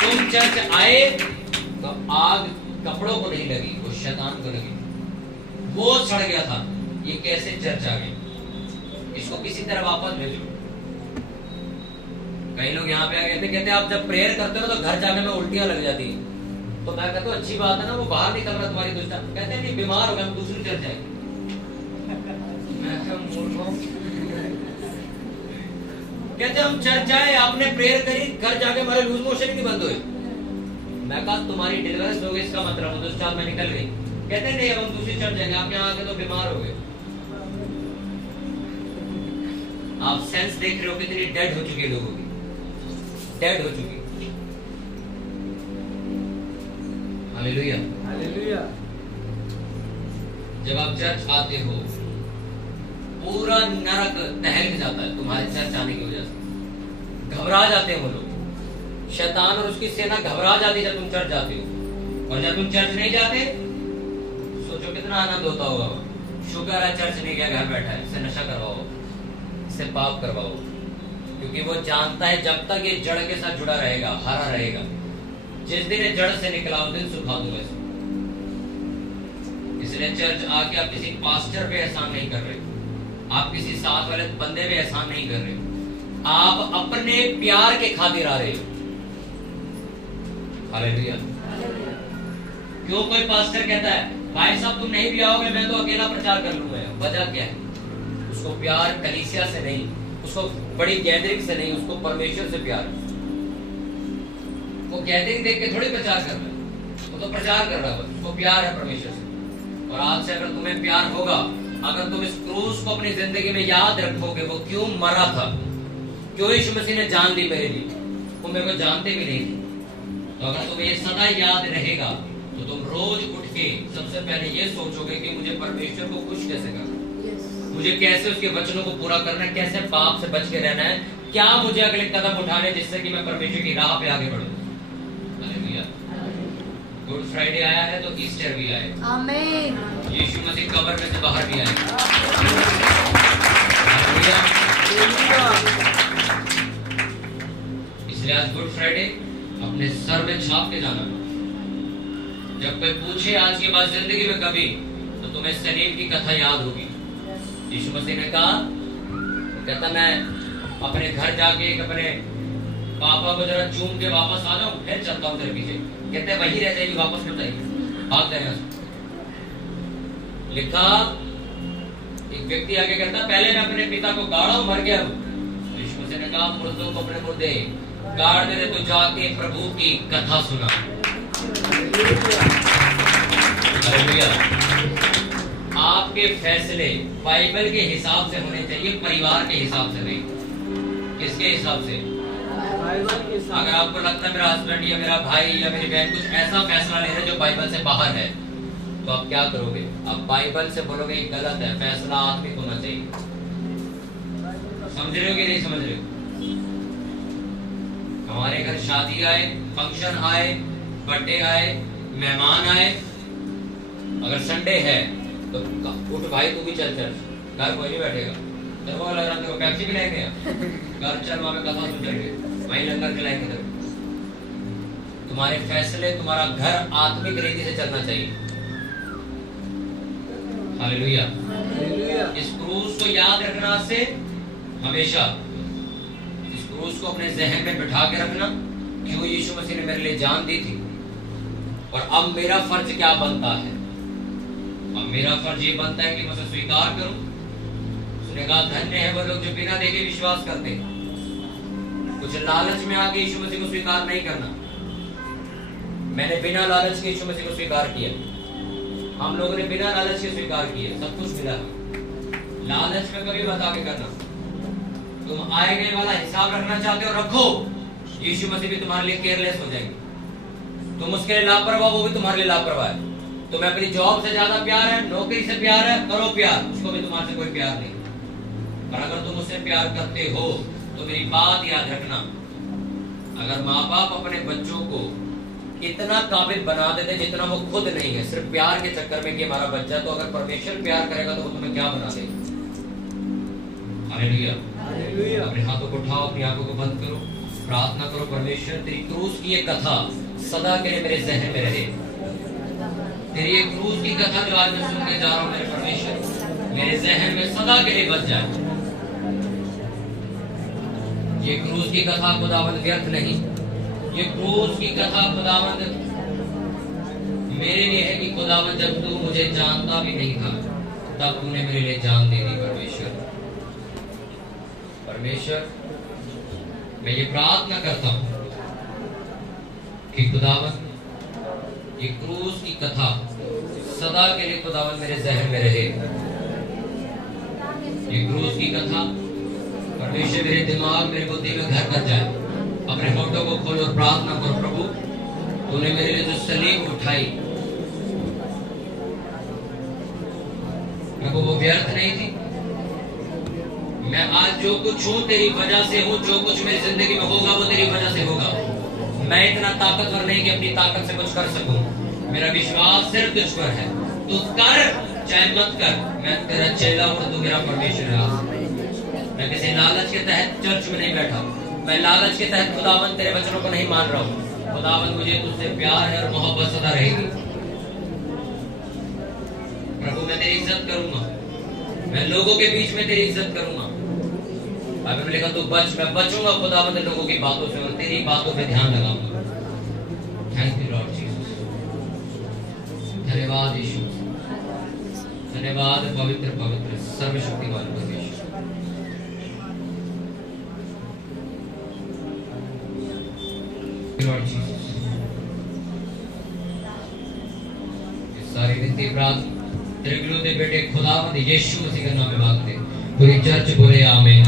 तुम चर्च आए तो आग कपड़ों को नहीं लगी, वो शैतान को लगी। वो सड़ गया था। ये कैसे चर्च आ गई? इसको किसी तरह वापस भेजो। कई लोग यहाँ पे आ गए थे, कहते आप जब प्रेयर करते हो तो घर जाने में उल्टियां लग जाती है। तो मैं कहता हूँ अच्छी बात है ना, वो बाहर निकल रहा तुम्हारी दुष्टा। कहते हैं नहीं, बीमार हो गए, हम दूसरी चर्च जाएंगे। कहते हम चर्च जाए, आपने प्रेयर करी, घर जाके हमारे लूज मोशन नहीं बंद हुए। मैं कहा तुम्हारी डिलीवरेंस हो गई, इसका मतलब दुष्टा में निकल गई। कहते नहीं अब हम दूसरी चर्च जाएंगे, आप यहाँ आके तो बीमार हो गए। आप सेंस देख रहे हो कितनी डेड हो चुकी है लोगों की, डेड हो चुकी। Hallelujah, hallelujah. जब आप चर्च आते हो पूरा नरक दहल जाता है तुम्हारे चर्च आने की वजह से। घबरा जाते हैं वो लोग, शैतान और उसकी सेना घबरा जाती है जब तुम चर्च जाते हो। और जब तुम चर्च नहीं जाते, सोचो कितना आनंद होता होगा। शुक्र है चर्च नहीं गया, घर बैठा है, इससे नशा करवाओ, इससे पाप करवाओ, क्योंकि वो जानता है जब तक ये जड़ के साथ जुड़ा रहेगा, हरा रहेगा, जिस दिन ये जड़ से निकला उस दिन सुखा दूंगा इसको। इसलिए चर्च आके आप किसी पास्टर पे एहसान नहीं कर रहे, आप किसी साथ वाले बंदे पे एहसान नहीं कर रहे, आप अपने प्यार के खातिर आ रहे हो। हालेलुया। क्यों कोई पास्टर कहता है भाई साहब तुम नहीं भी आओगे मैं तो अकेला प्रचार कर लूंगा, वजह क्या है? उसको प्यार कलीसिया से नहीं, उसको बड़ी गैदरिंग से नहीं, उसको परमेश्वर से प्यार है। वो गैदरिंग देख के थोड़ी प्रचार कर रहा है, वो तो प्रचार कर रहा है, उसको प्यार है परमेश्वर से। और आज से अगर तुम्हें प्यार होगा, अगर तुम इस क्रूस को अपनी जिंदगी में याद रखोगे, वो क्यों मरा था, क्यों यीशु मसीह ने जान दी मेरे लिए, वो मेरे को जानते भी नहीं थे। तो अगर तुम्हें ये सदा याद रहेगा तो तुम रोज उठ के सबसे पहले ये सोचोगे कि मुझे परमेश्वर को खुश कैसे करना, मुझे कैसे उसके वचनों को पूरा करना है, कैसे पाप से बच के रहना है, क्या मुझे अगले कदम उठाने जिससे कि मैं परमेश्वर की राह पे आगे बढ़ूं। हालेलुया। गुड फ्राइडे आया है तो ईस्टर भी आएगा। आमीन। यीशु मसीह कब्र में से बाहर भी आएगा। इसलिए आज गुड फ्राइडे अपने सर में छाप के जाना। जब कोई पूछे आज के बाद जिंदगी में कभी, तो तुम्हें सलीम की कथा याद होगी। यीशु मसीह ने कहा, कहता मैं अपने घर जाके अपने पापा को जरा चूम के वापस आ जाऊं, फिर चलता हूं तेरे पीछे। कहते वही रह जाएगी, वापस मत आएगी, भाग जाएगा। लिखा एक व्यक्ति आगे कहता पहले मैं अपने पिता को गाड़ा मर गया हूं। यीशु मसीह ने कहा मुर्दों को अपने मुर्दे गाड़ दे, तो जाके प्रभु की कथा सुना। आपके फैसले बाइबल के हिसाब से होने चाहिए, परिवार के हिसाब से नहीं। किसके हिसाब से? अगर आपको लगता है मेरा हस्बैंड या मेरा भाई या मेरी बहन कुछ ऐसा फैसला ले रहे हैं जो बाइबल से बाहर है, तो आप क्या करोगे? आप बाइबल से बोलोगे ये गलत है, फैसला आत्मिक होना चाहिए। समझ रहे हो कि नहीं समझ रहे हो? हमारे घर शादी आए, फंक्शन आए, बर्थडे आए, मेहमान आए, अगर संडे है तो उठ भाई तू भी चल, घर कोई नहीं बैठेगा, तेरे को लग रहा है पैप्सी भी लेंगे, घर चल वहां पे कथा सुन जाएंगे, वहीं लंगर खिलाएंगे। तुम्हारे फैसले, तुम्हारा घर आत्मिक रीति से चलना चाहिए। हालेलुया। इस क्रूस को याद रखना से हमेशा, इस क्रूस को अपने जहन में बिठा के रखना, क्यों यीशु मसीह ने मेरे लिए जान दी थी और अब मेरा फर्ज क्या बनता है। अब मेरा फर्ज ये बनता है कि मैं उसे स्वीकार करूं। उसने कहा धन्य है वो लोग जो बिना देखे विश्वास करते हैं। कुछ लालच में आके यीशु मसीह को स्वीकार नहीं करना। मैंने बिना लालच के यीशु मसीह को स्वीकार किया, हम लोगों ने बिना लालच के स्वीकार किया, सब कुछ मिला। लालच में कभी मत आगे करना। तुम आए गए वाला हिसाब रखना चाहते हो, रखो, यीशु मसीह भी तुम्हारे लिए केयरलेस हो जाएंगे। तुम उसके लिए लापरवाह, वो भी तुम्हारे लिए लापरवाह है। तुम्हें अपनी जॉब से ज्यादा प्यार है, नौकरी से प्यार है, करो प्यार, उसको भी तुम्हारे से कोई प्यार नहीं। पर अगर तुम उससे प्यार करते हो तो मेरी बात याद रखना, अगर माँ बाप अपने बच्चों को इतना काबिल बना देते जितना वो खुद नहीं है, सिर्फ प्यार के चक्कर में कि हमारा बच्चा, तो अगर परमेश्वर प्यार करेगा तो वो तुम्हें क्या बना देगा। हालेलुया। अपने हाथों को उठाओ, अपनी आंखों को बंद करो, प्रार्थना करो, परमेश्वर तेरी क्रूस की ये कथा सदा के लिए मेरे जहन में रहे। तेरी ये क्रूस की कथा जो आज मैं सुनने जा रहा हूँ, मेरे परमेश्वर मेरे जहन में सदा के लिए बच जाए। ये क्रूस की कथा खुदावंद व्यर्थ नहीं, ये क्रूस की कथा खुदावंद मेरे लिए है कि खुदावंद जब तू मुझे जानता भी नहीं था तब तूने मेरे लिए जान दे दी। परमेश्वर मैं ये प्रार्थना करता हूं कि खुदावंद ये क्रूस की कथा सदा के लिए खुदावंद मेरे जहन में रहे। ये क्रूस की कथा परमेश्वर मेरे दिमाग, मेरे बुद्धि में घर कर जाए। अपने होठों को खोलो और प्रार्थना करो, प्रभु तूने मेरे लिए जो सलीम उठाई, प्रभु वो व्यर्थ नहीं थी। मैं आज जो कुछ हूँ तेरी वजह से हूँ, जो कुछ मेरी जिंदगी में होगा वो तेरी वजह से होगा। मैं इतना ताकतवर नहीं कि अपनी ताकत से कुछ कर सकूं, मेरा विश्वास सिर्फ तुझ पर है। तू कर चाहे मत कर, मैं तेरा चेला हूँ, तू मेरा परमेश्वर है। मैं किसी लालच के तहत चर्च में नहीं बैठा, मैं लालच के तहत खुदावंद तेरे वचनों को नहीं मान रहा हूँ। खुदावंद मुझे तुझसे प्यार है और मोहब्बत सदा रहेगी। प्रभु मैं तेरी इज्जत करूंगा, मैं लोगों के बीच में तेरी इज्जत करूंगा। बाइबल में लिखा तू बच, मैं बचूंगा खुदावंद लोगों की बातों से और तेरी बातों पे ध्यान लगाऊंगा। Thank you Lord Jesus. धन्यवाद यीशु, धन्यवाद पवित्र पवित्र सर्वशक्तिमान परमेश्वर। लॉर्ड जीसस, ये सारी विनती प्रार्थना तेरे विरोधी बेटे खुदावंद यीशु मसीह के नाम में मांगते, पूरी चर्च बोले आमीन।